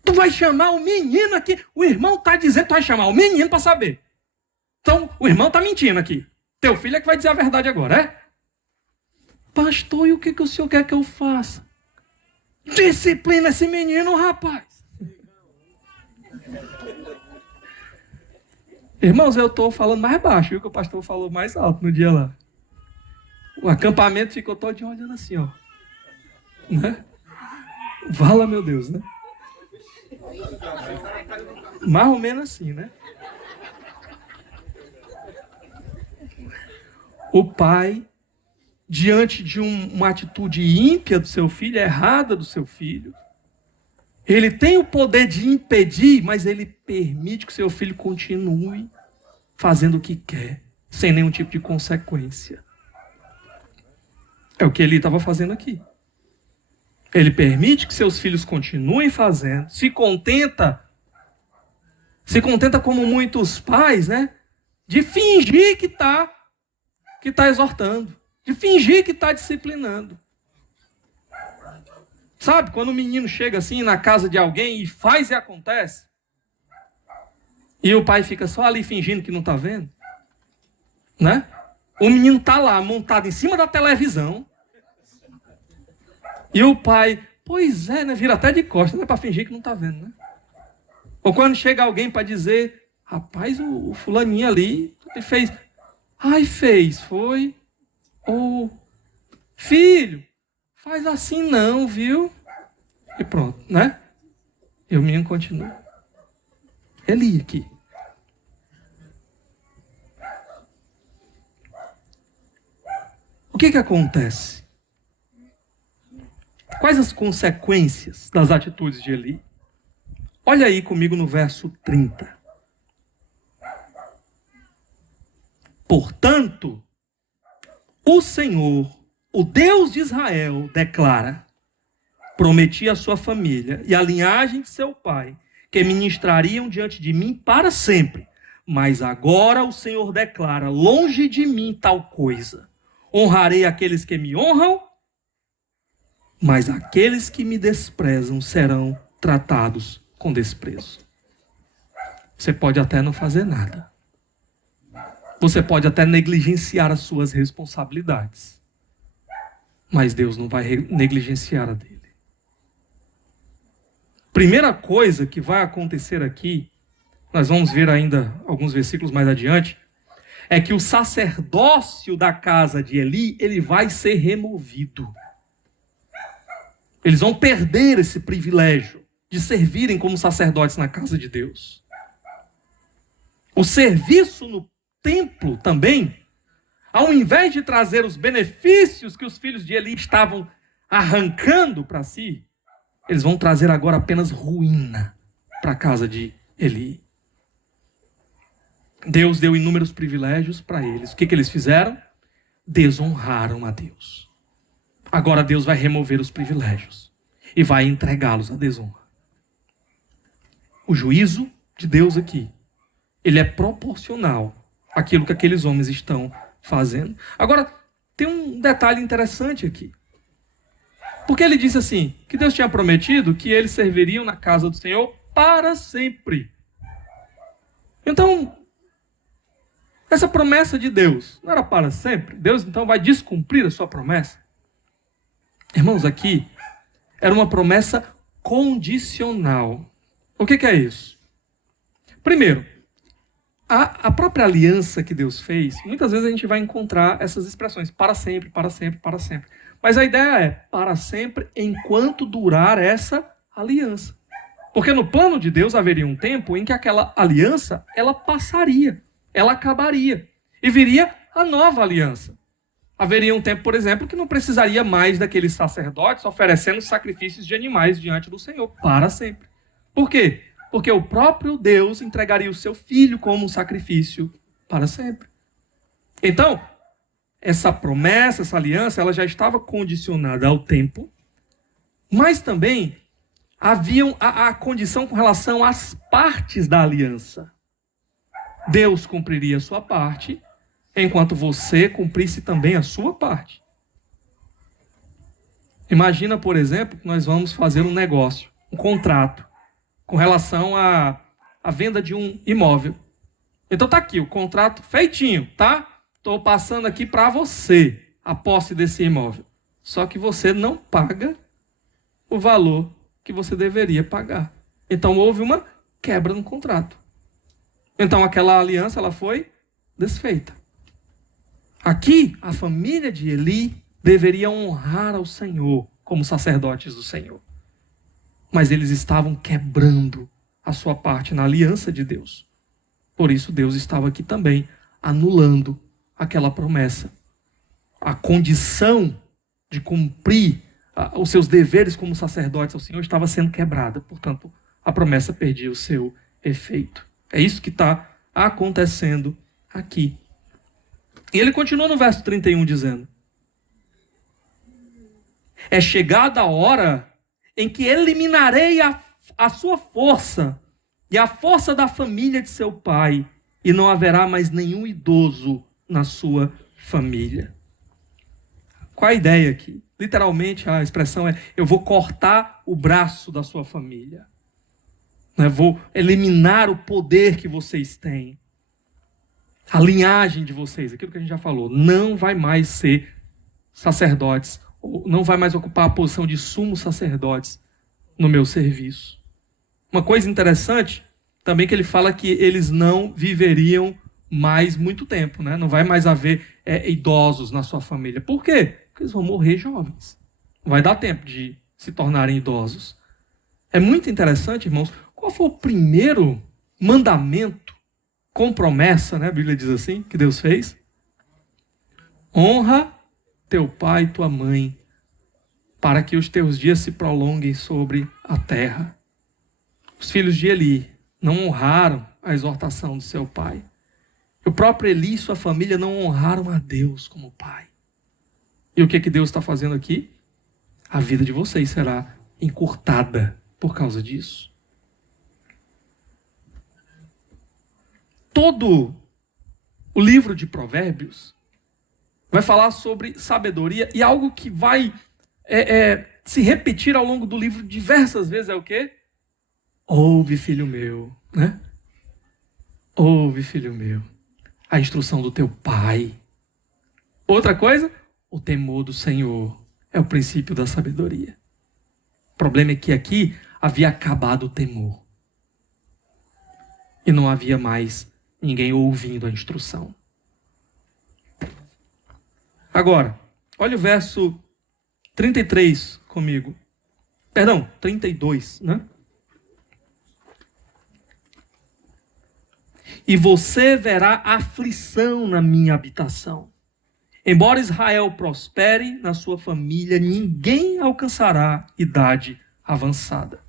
Tu vai chamar o menino aqui? O irmão está dizendo que tu vai chamar o menino para saber. Então, o irmão está mentindo aqui. Teu filho é que vai dizer a verdade agora, é? Pastor, e o que o senhor quer que eu faça? Disciplina esse menino, rapaz. Irmãos, eu estou falando mais baixo, viu? Que o pastor falou mais alto no dia lá. O acampamento ficou todo olhando assim, ó. Né? Vala, meu Deus, né? Mais ou menos assim, né? O pai, diante de uma atitude ímpia do seu filho, errada do seu filho, ele tem o poder de impedir, mas ele permite que seu filho continue fazendo o que quer, sem nenhum tipo de consequência. É o que ele estava fazendo aqui. Ele permite que seus filhos continuem fazendo, se contenta como muitos pais, né? De fingir que está exortando, de fingir que está disciplinando. Sabe, quando o menino chega assim na casa de alguém e faz e acontece, e o pai fica só ali fingindo que não está vendo, né? O menino está lá, montado em cima da televisão, e o pai, pois é, né? Vira até de costas, né? Para fingir que não está vendo, né? Ou quando chega alguém para dizer: rapaz, o fulaninho ali, ele fez. Ai, fez, foi. Ou, filho, faz assim não, viu? E pronto, né? E o menino continua. Ele aqui. O que acontece? Quais as consequências das atitudes de Eli? Olha aí comigo no verso 30. Portanto, o Senhor, o Deus de Israel, declara: prometi à sua família e à linhagem de seu pai que ministrariam diante de mim para sempre. Mas agora o Senhor declara: longe de mim tal coisa. Honrarei aqueles que me honram, mas aqueles que me desprezam serão tratados com desprezo. Você pode até não fazer nada. Você pode até negligenciar as suas responsabilidades. Mas Deus não vai negligenciar a dele. Primeira coisa que vai acontecer aqui, nós vamos ver ainda alguns versículos mais adiante, é que o sacerdócio da casa de Eli, ele vai ser removido. Eles vão perder esse privilégio de servirem como sacerdotes na casa de Deus. O serviço no templo também, ao invés de trazer os benefícios que os filhos de Eli estavam arrancando para si, eles vão trazer agora apenas ruína para a casa de Eli. Deus deu inúmeros privilégios para eles. O que eles fizeram? Desonraram a Deus. Agora Deus vai remover os privilégios e vai entregá-los à desonra. O juízo de Deus aqui, ele é proporcional àquilo que aqueles homens estão fazendo. Agora, tem um detalhe interessante aqui. Porque ele disse assim, que Deus tinha prometido que eles serviriam na casa do Senhor para sempre. Então, Essa promessa de Deus não era para sempre? Deus então vai descumprir a sua promessa? Irmãos, aqui era uma promessa condicional. O que é isso? Primeiro, a própria aliança que Deus fez, muitas vezes a gente vai encontrar essas expressões, para sempre, para sempre, para sempre. Mas a ideia é, para sempre, enquanto durar essa aliança. Porque no plano de Deus haveria um tempo em que aquela aliança, ela passaria, ela acabaria. E viria a nova aliança. Haveria um tempo, por exemplo, que não precisaria mais daqueles sacerdotes oferecendo sacrifícios de animais diante do Senhor, para sempre. Por quê? Porque o próprio Deus entregaria o seu filho como um sacrifício para sempre. Então, essa promessa, essa aliança, ela já estava condicionada ao tempo, mas também havia a condição com relação às partes da aliança. Deus cumpriria a sua parte, enquanto você cumprisse também a sua parte. Imagina, por exemplo, que nós vamos fazer um negócio, um contrato, com relação à venda de um imóvel. Então tá aqui o contrato feitinho, tá? Estou passando aqui para você a posse desse imóvel. Só que você não paga o valor que você deveria pagar. Então houve uma quebra no contrato. Então aquela aliança ela foi desfeita. Aqui a família de Eli deveria honrar ao Senhor como sacerdotes do Senhor. Mas eles estavam quebrando a sua parte na aliança de Deus. Por isso Deus estava aqui também anulando aquela promessa. A condição de cumprir os seus deveres como sacerdotes ao Senhor estava sendo quebrada. Portanto, a promessa perdia o seu efeito. É isso que está acontecendo aqui. E ele continua no verso 31 dizendo: é chegada a hora em que eliminarei a sua força e a força da família de seu pai, e não haverá mais nenhum idoso na sua família. Qual a ideia aqui? Literalmente a expressão é: eu vou cortar o braço da sua família. Eu vou eliminar o poder que vocês têm. A linhagem de vocês, aquilo que a gente já falou, não vai mais ser sacerdotes, não vai mais ocupar a posição de sumos sacerdotes no meu serviço. Uma coisa interessante também que ele fala que eles não viveriam mais muito tempo, né? Não vai mais haver idosos na sua família. Por quê? Porque eles vão morrer jovens. Não vai dar tempo de se tornarem idosos. É muito interessante, irmãos, qual foi o primeiro mandamento com promessa, né? A Bíblia diz assim, que Deus fez? Honra teu pai e tua mãe, para que os teus dias se prolonguem sobre a terra. Os filhos de Eli não honraram a exortação do seu pai. O próprio Eli e sua família não honraram a Deus como pai. E o que Deus está fazendo aqui? A vida de vocês será encurtada por causa disso. Todo o livro de Provérbios vai falar sobre sabedoria, e algo que vai se repetir ao longo do livro diversas vezes é o quê? Ouve, filho meu, né? Ouve, filho meu, a instrução do teu pai. Outra coisa, o temor do Senhor é o princípio da sabedoria. O problema é que aqui havia acabado o temor. E não havia mais ninguém ouvindo a instrução. Agora, olha o verso 33 comigo. Perdão, 32, né? E você verá aflição na minha habitação. Embora Israel prospere na sua família, ninguém alcançará idade avançada.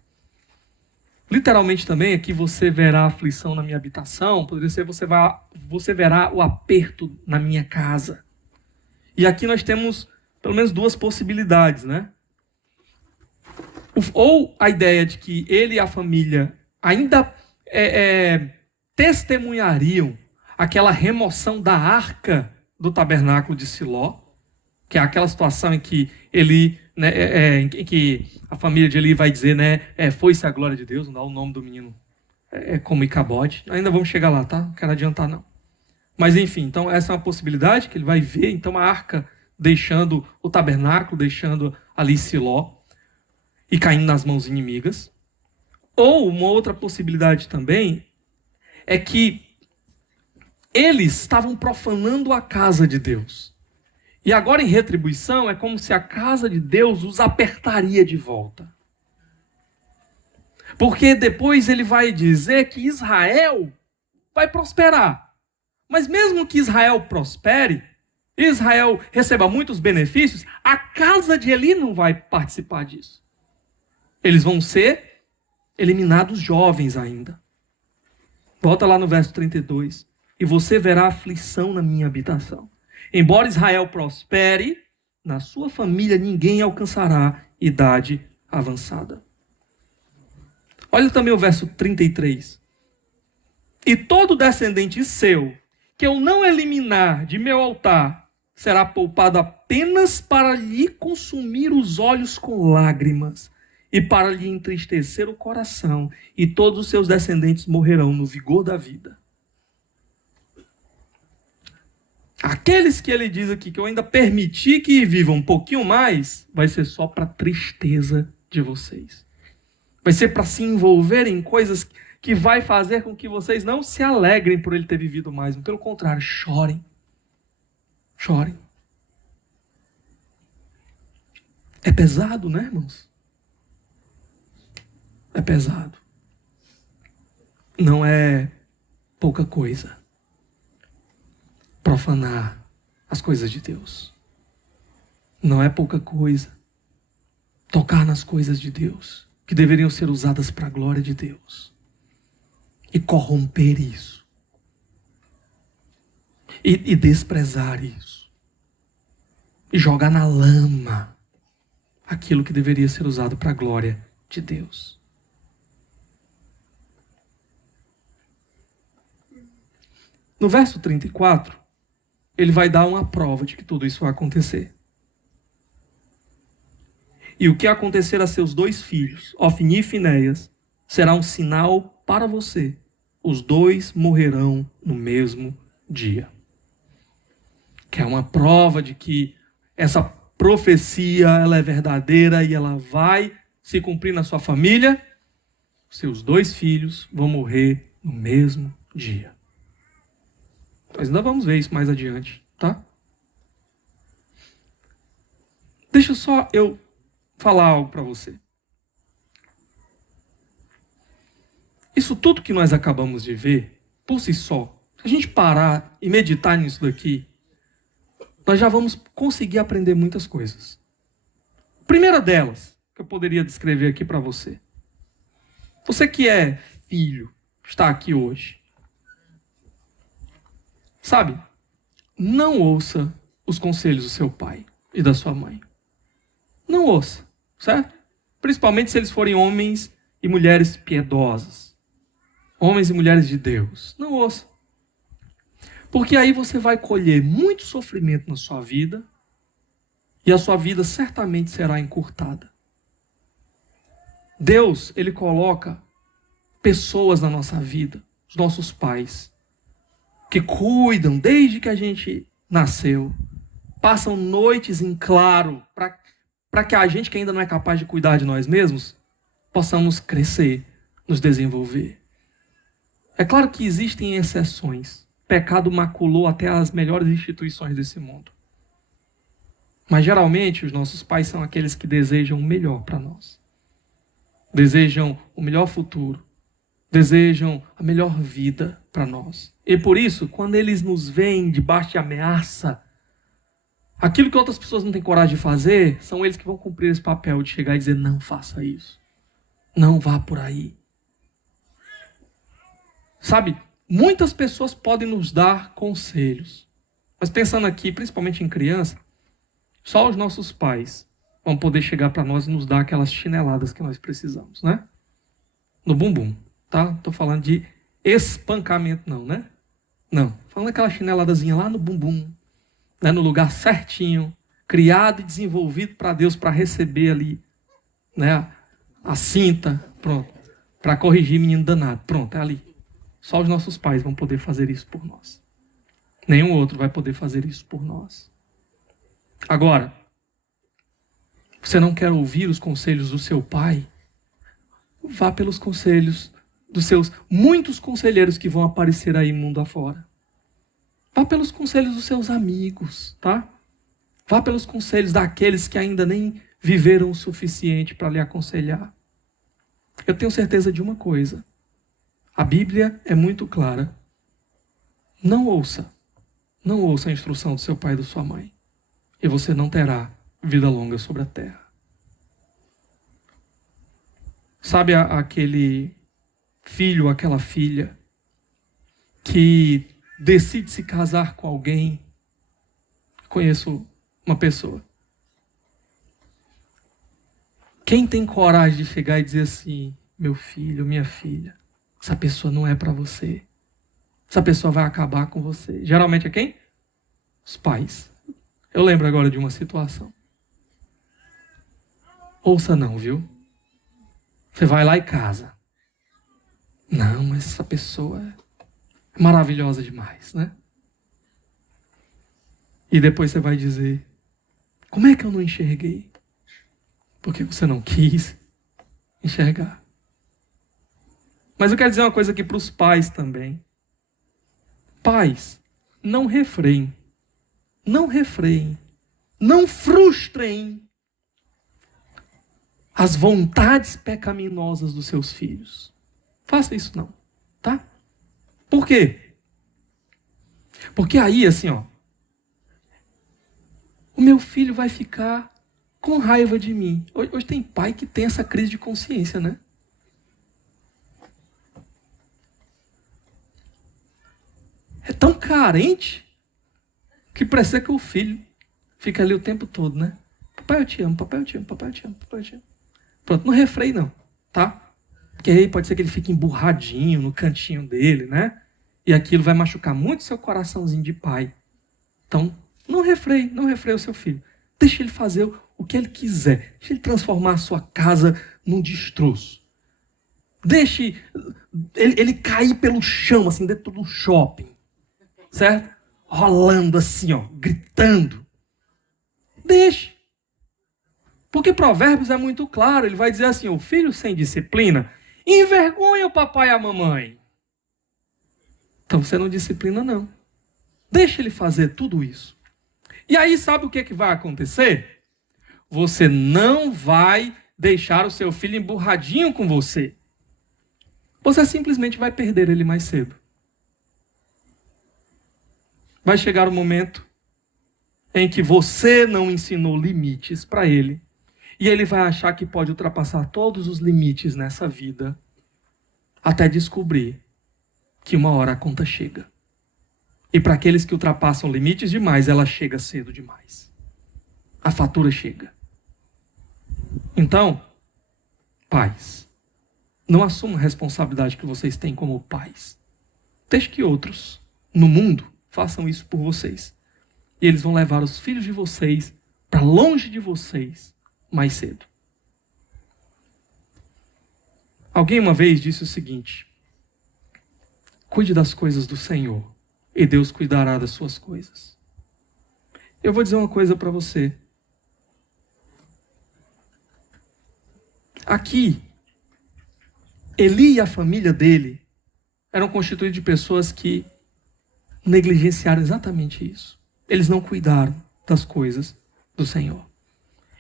Literalmente também, aqui você verá aflição na minha habitação, poderia ser você verá o aperto na minha casa. E aqui nós temos pelo menos duas possibilidades, né? Ou a ideia de que ele e a família ainda testemunhariam aquela remoção da arca do tabernáculo de Siló, que é aquela situação em que ele, né, em que a família de Eli vai dizer, né, foi-se a glória de Deus, não dá o nome do menino como Icabode. Ainda vamos chegar lá, tá? Não quero adiantar, não. Mas enfim, então essa é uma possibilidade que ele vai ver. Então a arca deixando o tabernáculo, deixando ali Siló e caindo nas mãos inimigas. Ou uma outra possibilidade também é que eles estavam profanando a casa de Deus. E agora em retribuição é como se a casa de Deus os apertaria de volta. Porque depois ele vai dizer que Israel vai prosperar. Mas mesmo que Israel prospere, Israel receba muitos benefícios, a casa de Eli não vai participar disso. Eles vão ser eliminados jovens ainda. Volta lá no verso 32. E você verá aflição na minha habitação. Embora Israel prospere, na sua família ninguém alcançará idade avançada. Olha também o verso 33. E todo descendente seu, que eu não eliminar de meu altar, será poupado apenas para lhe consumir os olhos com lágrimas e para lhe entristecer o coração, e todos os seus descendentes morrerão no vigor da vida. Aqueles que ele diz aqui que eu ainda permiti que vivam um pouquinho mais, vai ser só para tristeza de vocês. Vai ser para se envolver em coisas que vai fazer com que vocês não se alegrem por ele ter vivido mais. Pelo contrário, chorem. Chorem. É pesado, né, irmãos? É pesado. Não é pouca coisa profanar as coisas de Deus. Não é pouca coisa tocar nas coisas de Deus, que deveriam ser usadas para a glória de Deus, e corromper isso, e desprezar isso, e jogar na lama aquilo que deveria ser usado para a glória de Deus. No verso 34, ele vai dar uma prova de que tudo isso vai acontecer. E o que acontecer a seus dois filhos, Ofni e Finéias, será um sinal para você. Os dois morrerão no mesmo dia. Que é uma prova de que essa profecia ela é verdadeira e ela vai se cumprir na sua família. Seus dois filhos vão morrer no mesmo dia. Nós ainda vamos ver isso mais adiante, tá? Deixa só eu falar algo para você. Isso tudo que nós acabamos de ver, por si só, se a gente parar e meditar nisso daqui, nós já vamos conseguir aprender muitas coisas. A primeira delas, que eu poderia descrever aqui para você. Você que é filho, está aqui hoje. Sabe, não ouça os conselhos do seu pai e da sua mãe. Não ouça, certo? Principalmente se eles forem homens e mulheres piedosas. Homens e mulheres de Deus. Não ouça. Porque aí você vai colher muito sofrimento na sua vida e a sua vida certamente será encurtada. Deus, ele coloca pessoas na nossa vida, os nossos pais, que cuidam desde que a gente nasceu, passam noites em claro para que a gente que ainda não é capaz de cuidar de nós mesmos, possamos crescer, nos desenvolver. É claro que existem exceções. Pecado maculou até as melhores instituições desse mundo. Mas geralmente os nossos pais são aqueles que desejam o melhor para nós. Desejam o melhor futuro. Desejam a melhor vida para nós. E por isso, quando eles nos veem debaixo de ameaça, aquilo que outras pessoas não têm coragem de fazer, são eles que vão cumprir esse papel de chegar e dizer, não faça isso. Não vá por aí. Sabe, muitas pessoas podem nos dar conselhos. Mas pensando aqui, principalmente em criança, só os nossos pais vão poder chegar para nós e nos dar aquelas chineladas que nós precisamos, né? No bumbum, tá? Não estou falando de espancamento não, né? Não, falando aquela chineladazinha lá no bumbum, né? No lugar certinho, criado e desenvolvido para Deus, para receber ali, né? A cinta, pronto, para corrigir menino danado, pronto, é ali. Só os nossos pais vão poder fazer isso por nós. Nenhum outro vai poder fazer isso por nós. Agora, você não quer ouvir os conselhos do seu pai? Vá pelos conselhos dos seus muitos conselheiros que vão aparecer aí mundo afora. Vá pelos conselhos dos seus amigos, tá? Vá pelos conselhos daqueles que ainda nem viveram o suficiente para lhe aconselhar. Eu tenho certeza de uma coisa. A Bíblia é muito clara. Não ouça a instrução do seu pai e da sua mãe. E você não terá vida longa sobre a terra. Sabe aquele filho, aquela filha que decide se casar com alguém? Conheço uma pessoa. Quem tem coragem de chegar e dizer assim: meu filho, minha filha, essa pessoa não é para você. Essa pessoa vai acabar com você. Geralmente é quem? Os pais. Eu lembro agora de uma situação. Ouça não, viu? Você vai lá e casa. Não, mas essa pessoa é maravilhosa demais, né? E depois você vai dizer: como é que eu não enxerguei? Porque você não quis enxergar. Mas eu quero dizer uma coisa aqui para os pais também. Pais, não refreiem. Não refreiem. Não frustrem as vontades pecaminosas dos seus filhos. Faça isso não, tá? Por quê? Porque aí, assim, ó, o meu filho vai ficar com raiva de mim. Hoje tem pai que tem essa crise de consciência, né? É tão carente que precisa que o filho fique ali o tempo todo, né? Papai, eu te amo, papai, eu te amo, papai, eu te amo, papai, eu te amo. Pronto, não refreie não, tá? Porque aí pode ser que ele fique emburradinho no cantinho dele, né? E aquilo vai machucar muito seu coraçãozinho de pai. Então, não refreie o seu filho. Deixa ele fazer o que ele quiser. Deixa ele transformar a sua casa num destroço. Deixe ele cair pelo chão, assim, dentro do shopping. Certo? Rolando assim, ó, gritando. Deixe. Porque Provérbios é muito claro. Ele vai dizer assim: o filho sem disciplina envergonha o papai e a mamãe. Então você não disciplina, não. Deixa ele fazer tudo isso. E aí sabe o que vai acontecer? Você não vai deixar o seu filho emburradinho com você. Você simplesmente vai perder ele mais cedo. Vai chegar o momento em que você não ensinou limites para ele. E ele vai achar que pode ultrapassar todos os limites nessa vida. Até descobrir que uma hora a conta chega. E para aqueles que ultrapassam limites demais, ela chega cedo demais. A fatura chega. Então, pais, não assumam a responsabilidade que vocês têm como pais. Deixe que outros, no mundo, façam isso por vocês. E eles vão levar os filhos de vocês para longe de vocês mais cedo. Alguém uma vez disse o seguinte: cuide das coisas do Senhor e Deus cuidará das suas coisas. Eu vou dizer uma coisa para você. Aqui, Eli e a família dele eram constituídos de pessoas que negligenciaram exatamente isso. Eles não cuidaram das coisas do Senhor.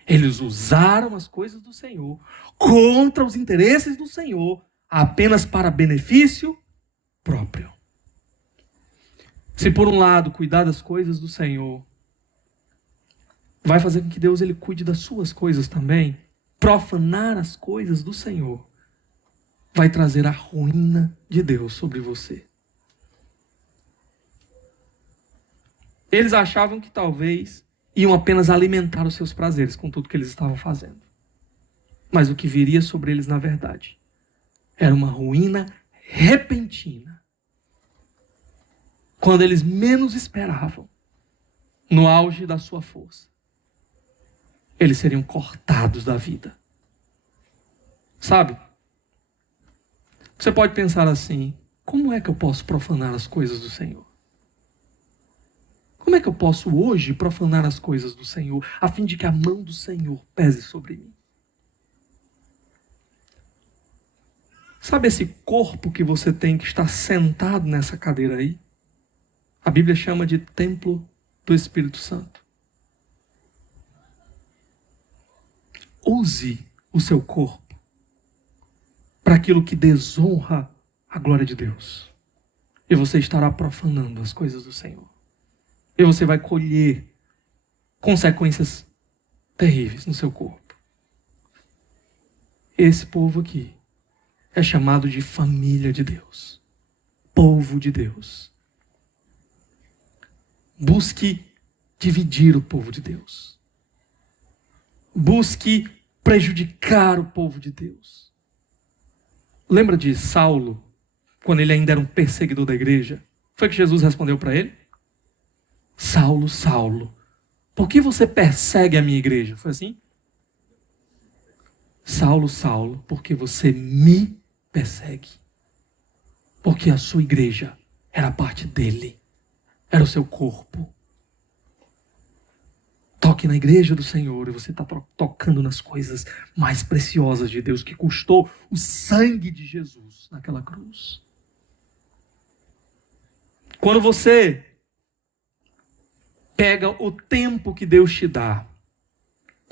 Eles usaram as coisas do Senhor contra os interesses do Senhor, apenas para benefício próprio. Se por um lado cuidar das coisas do Senhor vai fazer com que Deus ele cuide das suas coisas também, profanar as coisas do Senhor vai trazer a ruína de Deus sobre você. Eles achavam que talvez iam apenas alimentar os seus prazeres com tudo que eles estavam fazendo. Mas o que viria sobre eles, na verdade, era uma ruína repentina. Quando eles menos esperavam, no auge da sua força, eles seriam cortados da vida. Sabe? Você pode pensar assim: como é que eu posso profanar as coisas do Senhor? Como é que eu posso hoje profanar as coisas do Senhor, a fim de que a mão do Senhor pese sobre mim? Sabe esse corpo que você tem que estar sentado nessa cadeira aí? A Bíblia chama de templo do Espírito Santo. Use o seu corpo para aquilo que desonra a glória de Deus. E você estará profanando as coisas do Senhor. E você vai colher consequências terríveis no seu corpo. Esse povo aqui é chamado de família de Deus. Povo de Deus. Busque dividir o povo de Deus. Busque prejudicar o povo de Deus. Lembra de Saulo, quando ele ainda era um perseguidor da igreja? Foi que Jesus respondeu para ele? Saulo, Saulo, por que você persegue a minha igreja? Foi assim? Saulo, Saulo, porque você me persegue. Porque a sua igreja era parte dele. Era o seu corpo. Toque na igreja do Senhor e você está tocando nas coisas mais preciosas de Deus, que custou o sangue de Jesus naquela cruz. Quando você pega o tempo que Deus te dá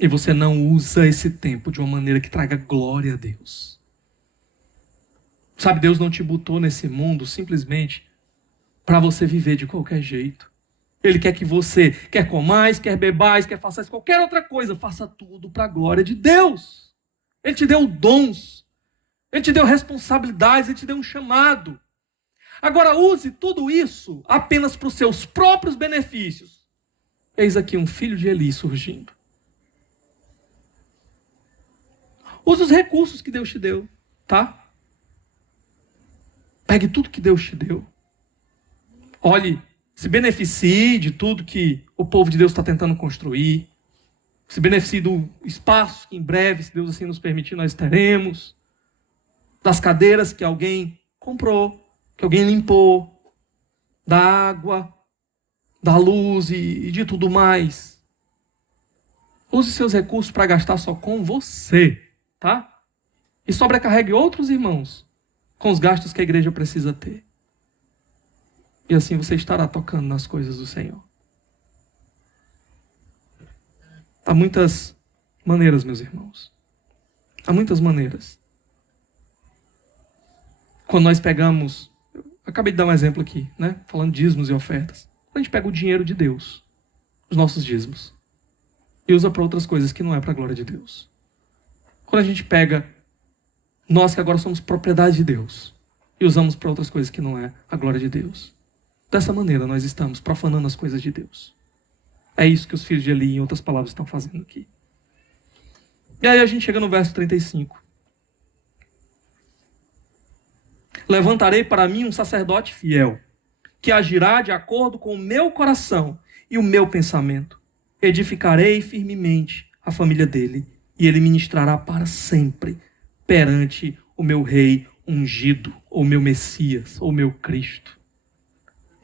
e você não usa esse tempo de uma maneira que traga glória a Deus. Sabe, Deus não te botou nesse mundo simplesmente para você viver de qualquer jeito. Ele quer que você, quer comais, quer bebais, quer façais qualquer outra coisa, faça tudo para a glória de Deus. Ele te deu dons, Ele te deu responsabilidades, Ele te deu um chamado. Agora use tudo isso apenas para os seus próprios benefícios. Eis aqui um filho de Eli surgindo. Use os recursos que Deus te deu, tá? Pegue tudo que Deus te deu. Olhe, se beneficie de tudo que o povo de Deus está tentando construir. Se beneficie do espaço que em breve, se Deus assim nos permitir, nós teremos. Das cadeiras que alguém comprou, que alguém limpou. Da água, da luz e de tudo mais. Use seus recursos para gastar só com você, tá? E sobrecarregue outros irmãos com os gastos que a igreja precisa ter. E assim você estará tocando nas coisas do Senhor. Há muitas maneiras, meus irmãos. Há muitas maneiras. Quando nós pegamos, eu acabei de dar um exemplo aqui, né? Falando de dízimos e ofertas. Quando a gente pega o dinheiro de Deus, os nossos dízimos, e usa para outras coisas que não é para a glória de Deus. Quando a gente pega nós que agora somos propriedade de Deus, e usamos para outras coisas que não é a glória de Deus. Dessa maneira nós estamos profanando as coisas de Deus. É isso que os filhos de Eli, em outras palavras, estão fazendo aqui. E aí a gente chega no verso 35. Levantarei para mim um sacerdote fiel, que agirá de acordo com o meu coração e o meu pensamento. Edificarei firmemente a família dele, e ele ministrará para sempre perante o meu rei ungido, ou meu Messias, ou meu Cristo.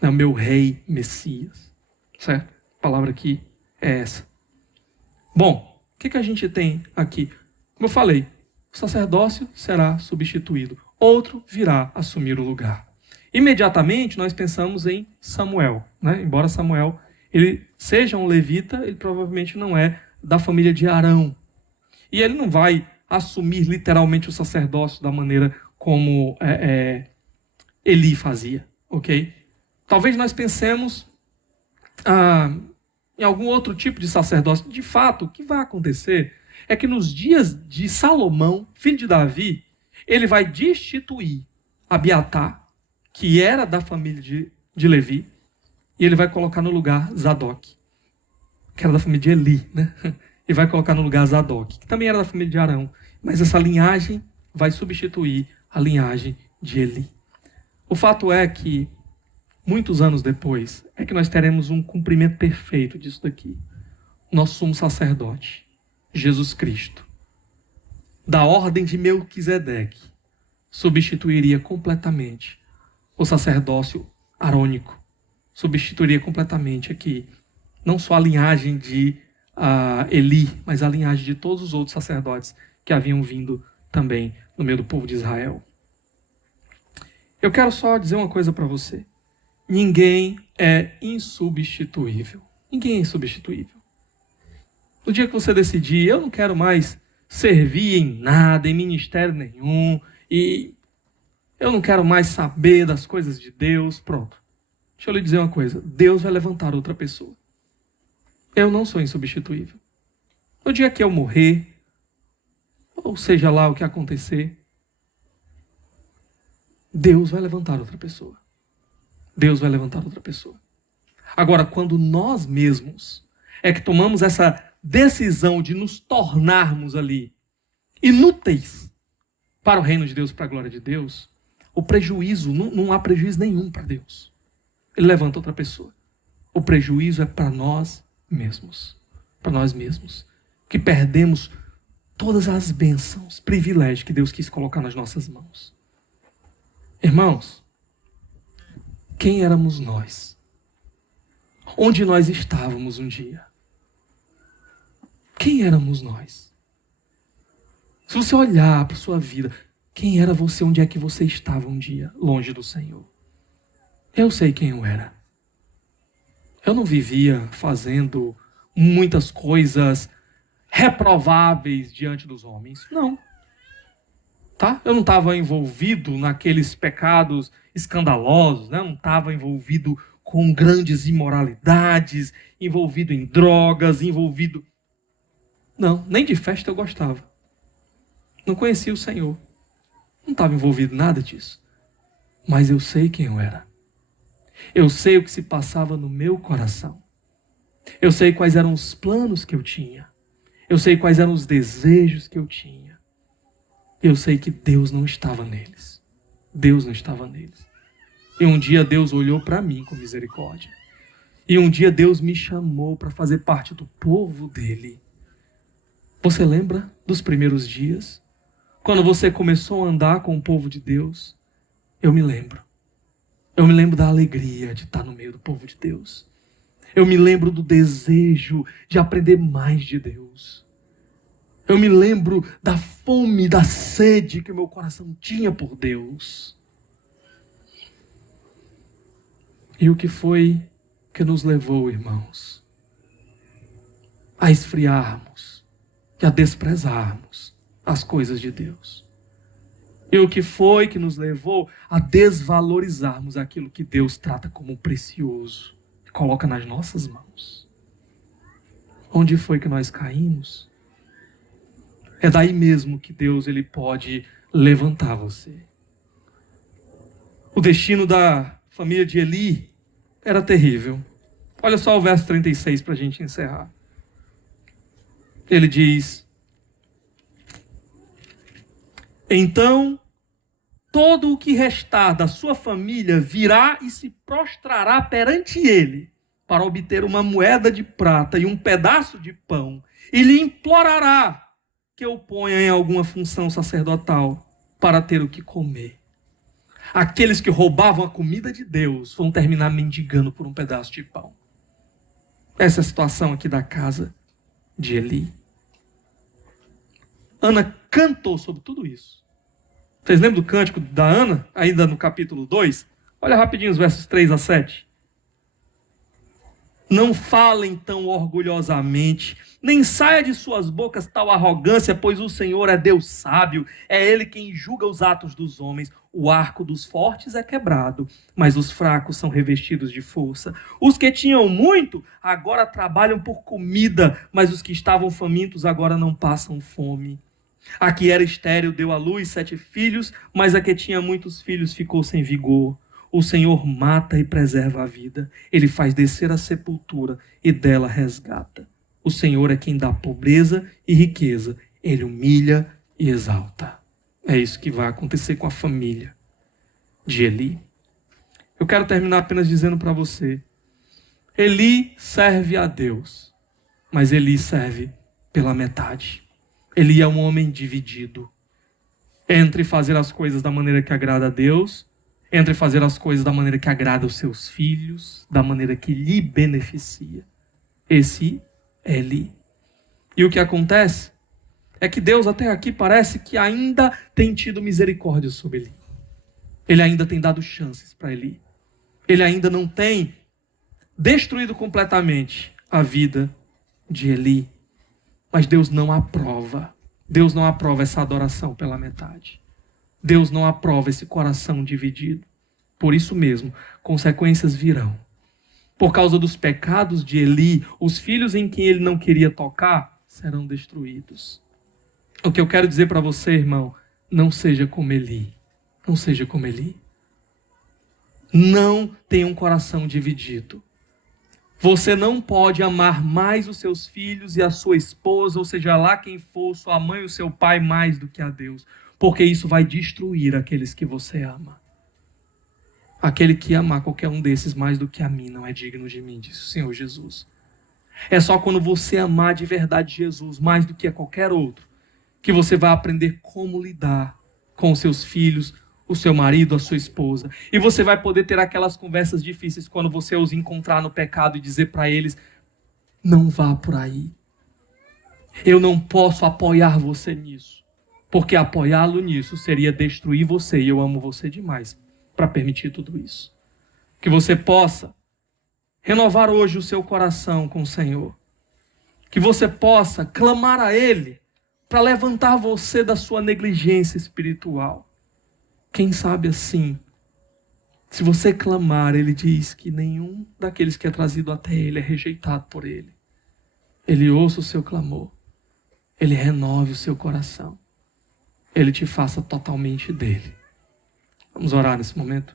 É o meu rei Messias. Certo? A palavra aqui é essa. Bom, o que a gente tem aqui? Como eu falei, o sacerdócio será substituído. Outro virá assumir o lugar. Imediatamente nós pensamos em Samuel, né? Embora Samuel ele seja um levita, ele provavelmente não é da família de Arão. E ele não vai assumir literalmente o sacerdócio da maneira como Eli fazia, ok? Talvez nós pensemos em algum outro tipo de sacerdócio. De fato, o que vai acontecer é que nos dias de Salomão, filho de Davi, ele vai destituir Abiatar, que era da família de Levi, e ele vai colocar no lugar Zadok, que era da família de Eli, né? E vai colocar no lugar Zadok, que também era da família de Arão. Mas essa linhagem vai substituir a linhagem de Eli. O fato é que, muitos anos depois, é que nós teremos um cumprimento perfeito disso daqui. Nosso sumo sacerdote, Jesus Cristo, da ordem de Melquisedeque, substituiria completamente o sacerdócio arônico, substituiria completamente aqui, não só a linhagem de Eli, mas a linhagem de todos os outros sacerdotes que haviam vindo também no meio do povo de Israel. Eu quero só dizer uma coisa para você. Ninguém é insubstituível. Ninguém é insubstituível. No dia que você decidir, eu não quero mais servir em nada, em ministério nenhum, e eu não quero mais saber das coisas de Deus, pronto. Deixa eu lhe dizer uma coisa. Deus vai levantar outra pessoa. Eu não sou insubstituível. No dia que eu morrer, ou seja lá o que acontecer, Deus vai levantar outra pessoa. Deus vai levantar outra pessoa. Agora, quando nós mesmos é que tomamos essa decisão de nos tornarmos ali inúteis para o reino de Deus, para a glória de Deus, o prejuízo, não há prejuízo nenhum para Deus. Ele levanta outra pessoa. O prejuízo é para nós mesmos. Para nós mesmos. Que perdemos todas as bênçãos, privilégios que Deus quis colocar nas nossas mãos. Irmãos, quem éramos nós? Onde nós estávamos um dia? Quem éramos nós? Se você olhar para a sua vida, quem era você? Onde é que você estava um dia? Longe do Senhor. Eu sei quem eu era. Eu não vivia fazendo muitas coisas reprováveis diante dos homens. Não. Tá? Eu não estava envolvido naqueles pecados escandalosos, né? Eu não estava envolvido com grandes imoralidades, envolvido em drogas, envolvido... Não, nem de festa eu gostava. Não conhecia o Senhor. Não estava envolvido em nada disso. Mas eu sei quem eu era. Eu sei o que se passava no meu coração. Eu sei quais eram os planos que eu tinha. Eu sei quais eram os desejos que eu tinha. Eu sei que Deus não estava neles. Deus não estava neles. E um dia Deus olhou para mim com misericórdia. E um dia Deus me chamou para fazer parte do povo dele. Você lembra dos primeiros dias? Quando você começou a andar com o povo de Deus? Eu me lembro. Eu me lembro da alegria de estar no meio do povo de Deus. Eu me lembro do desejo de aprender mais de Deus. Eu me lembro da fome, da sede que o meu coração tinha por Deus. E o que foi que nos levou, irmãos, a esfriarmos e a desprezarmos as coisas de Deus? E o que foi que nos levou a desvalorizarmos aquilo que Deus trata como precioso e coloca nas nossas mãos? Onde foi que nós caímos? É daí mesmo que Deus ele pode levantar você. O destino da família de Eli era terrível. Olha só o verso 36 para a gente encerrar. Ele diz: então, todo o que restar da sua família virá e se prostrará perante ele, para obter uma moeda de prata e um pedaço de pão, e lhe implorará que o ponha em alguma função sacerdotal para ter o que comer. Aqueles que roubavam a comida de Deus vão terminar mendigando por um pedaço de pão. Essa é a situação aqui da casa de Eli. Ana cantou sobre tudo isso. Vocês lembram do cântico da Ana, ainda no capítulo 2? Olha rapidinho os versos 3 a 7. Não falem tão orgulhosamente, nem saia de suas bocas tal arrogância, pois o Senhor é Deus sábio, é Ele quem julga os atos dos homens. O arco dos fortes é quebrado, mas os fracos são revestidos de força. Os que tinham muito, agora trabalham por comida, mas os que estavam famintos agora não passam fome. A que era estéril deu à luz 7 filhos, mas a que tinha muitos filhos ficou sem vigor. O Senhor mata e preserva a vida. Ele faz descer a sepultura e dela resgata. O Senhor é quem dá pobreza e riqueza. Ele humilha e exalta. É isso que vai acontecer com a família de Eli. Eu quero terminar apenas dizendo para você: Eli serve a Deus, mas Eli serve pela metade. Eli é um homem dividido entre fazer as coisas da maneira que agrada a Deus entre fazer as coisas da maneira que agrada aos seus filhos, da maneira que lhe beneficia. Esse é Eli. E o que acontece é que Deus até aqui parece que ainda tem tido misericórdia sobre Eli. Ele ainda tem dado chances para Eli. Ele ainda não tem destruído completamente a vida de Eli. Mas Deus não aprova. Deus não aprova essa adoração pela metade. Deus não aprova esse coração dividido. Por isso mesmo, consequências virão. Por causa dos pecados de Eli, os filhos em quem ele não queria tocar serão destruídos. O que eu quero dizer para você, irmão, não seja como Eli. Não seja como Eli. Não tenha um coração dividido. Você não pode amar mais os seus filhos e a sua esposa, ou seja lá quem for, sua mãe ou seu pai, mais do que a Deus. Porque isso vai destruir aqueles que você ama. Aquele que amar qualquer um desses mais do que a mim não é digno de mim, disse o Senhor Jesus. É só quando você amar de verdade Jesus mais do que a qualquer outro, que você vai aprender como lidar com os seus filhos, o seu marido, a sua esposa. E você vai poder ter aquelas conversas difíceis quando você os encontrar no pecado e dizer para eles, não vá por aí. Eu não posso apoiar você nisso. Porque apoiá-lo nisso seria destruir você. E eu amo você demais para permitir tudo isso. Que você possa renovar hoje o seu coração com o Senhor. Que você possa clamar a Ele para levantar você da sua negligência espiritual. Quem sabe assim, se você clamar, Ele diz que nenhum daqueles que é trazido até Ele é rejeitado por Ele. Ele ouça o seu clamor. Ele renove o seu coração. Ele te faça totalmente dele. Vamos orar nesse momento?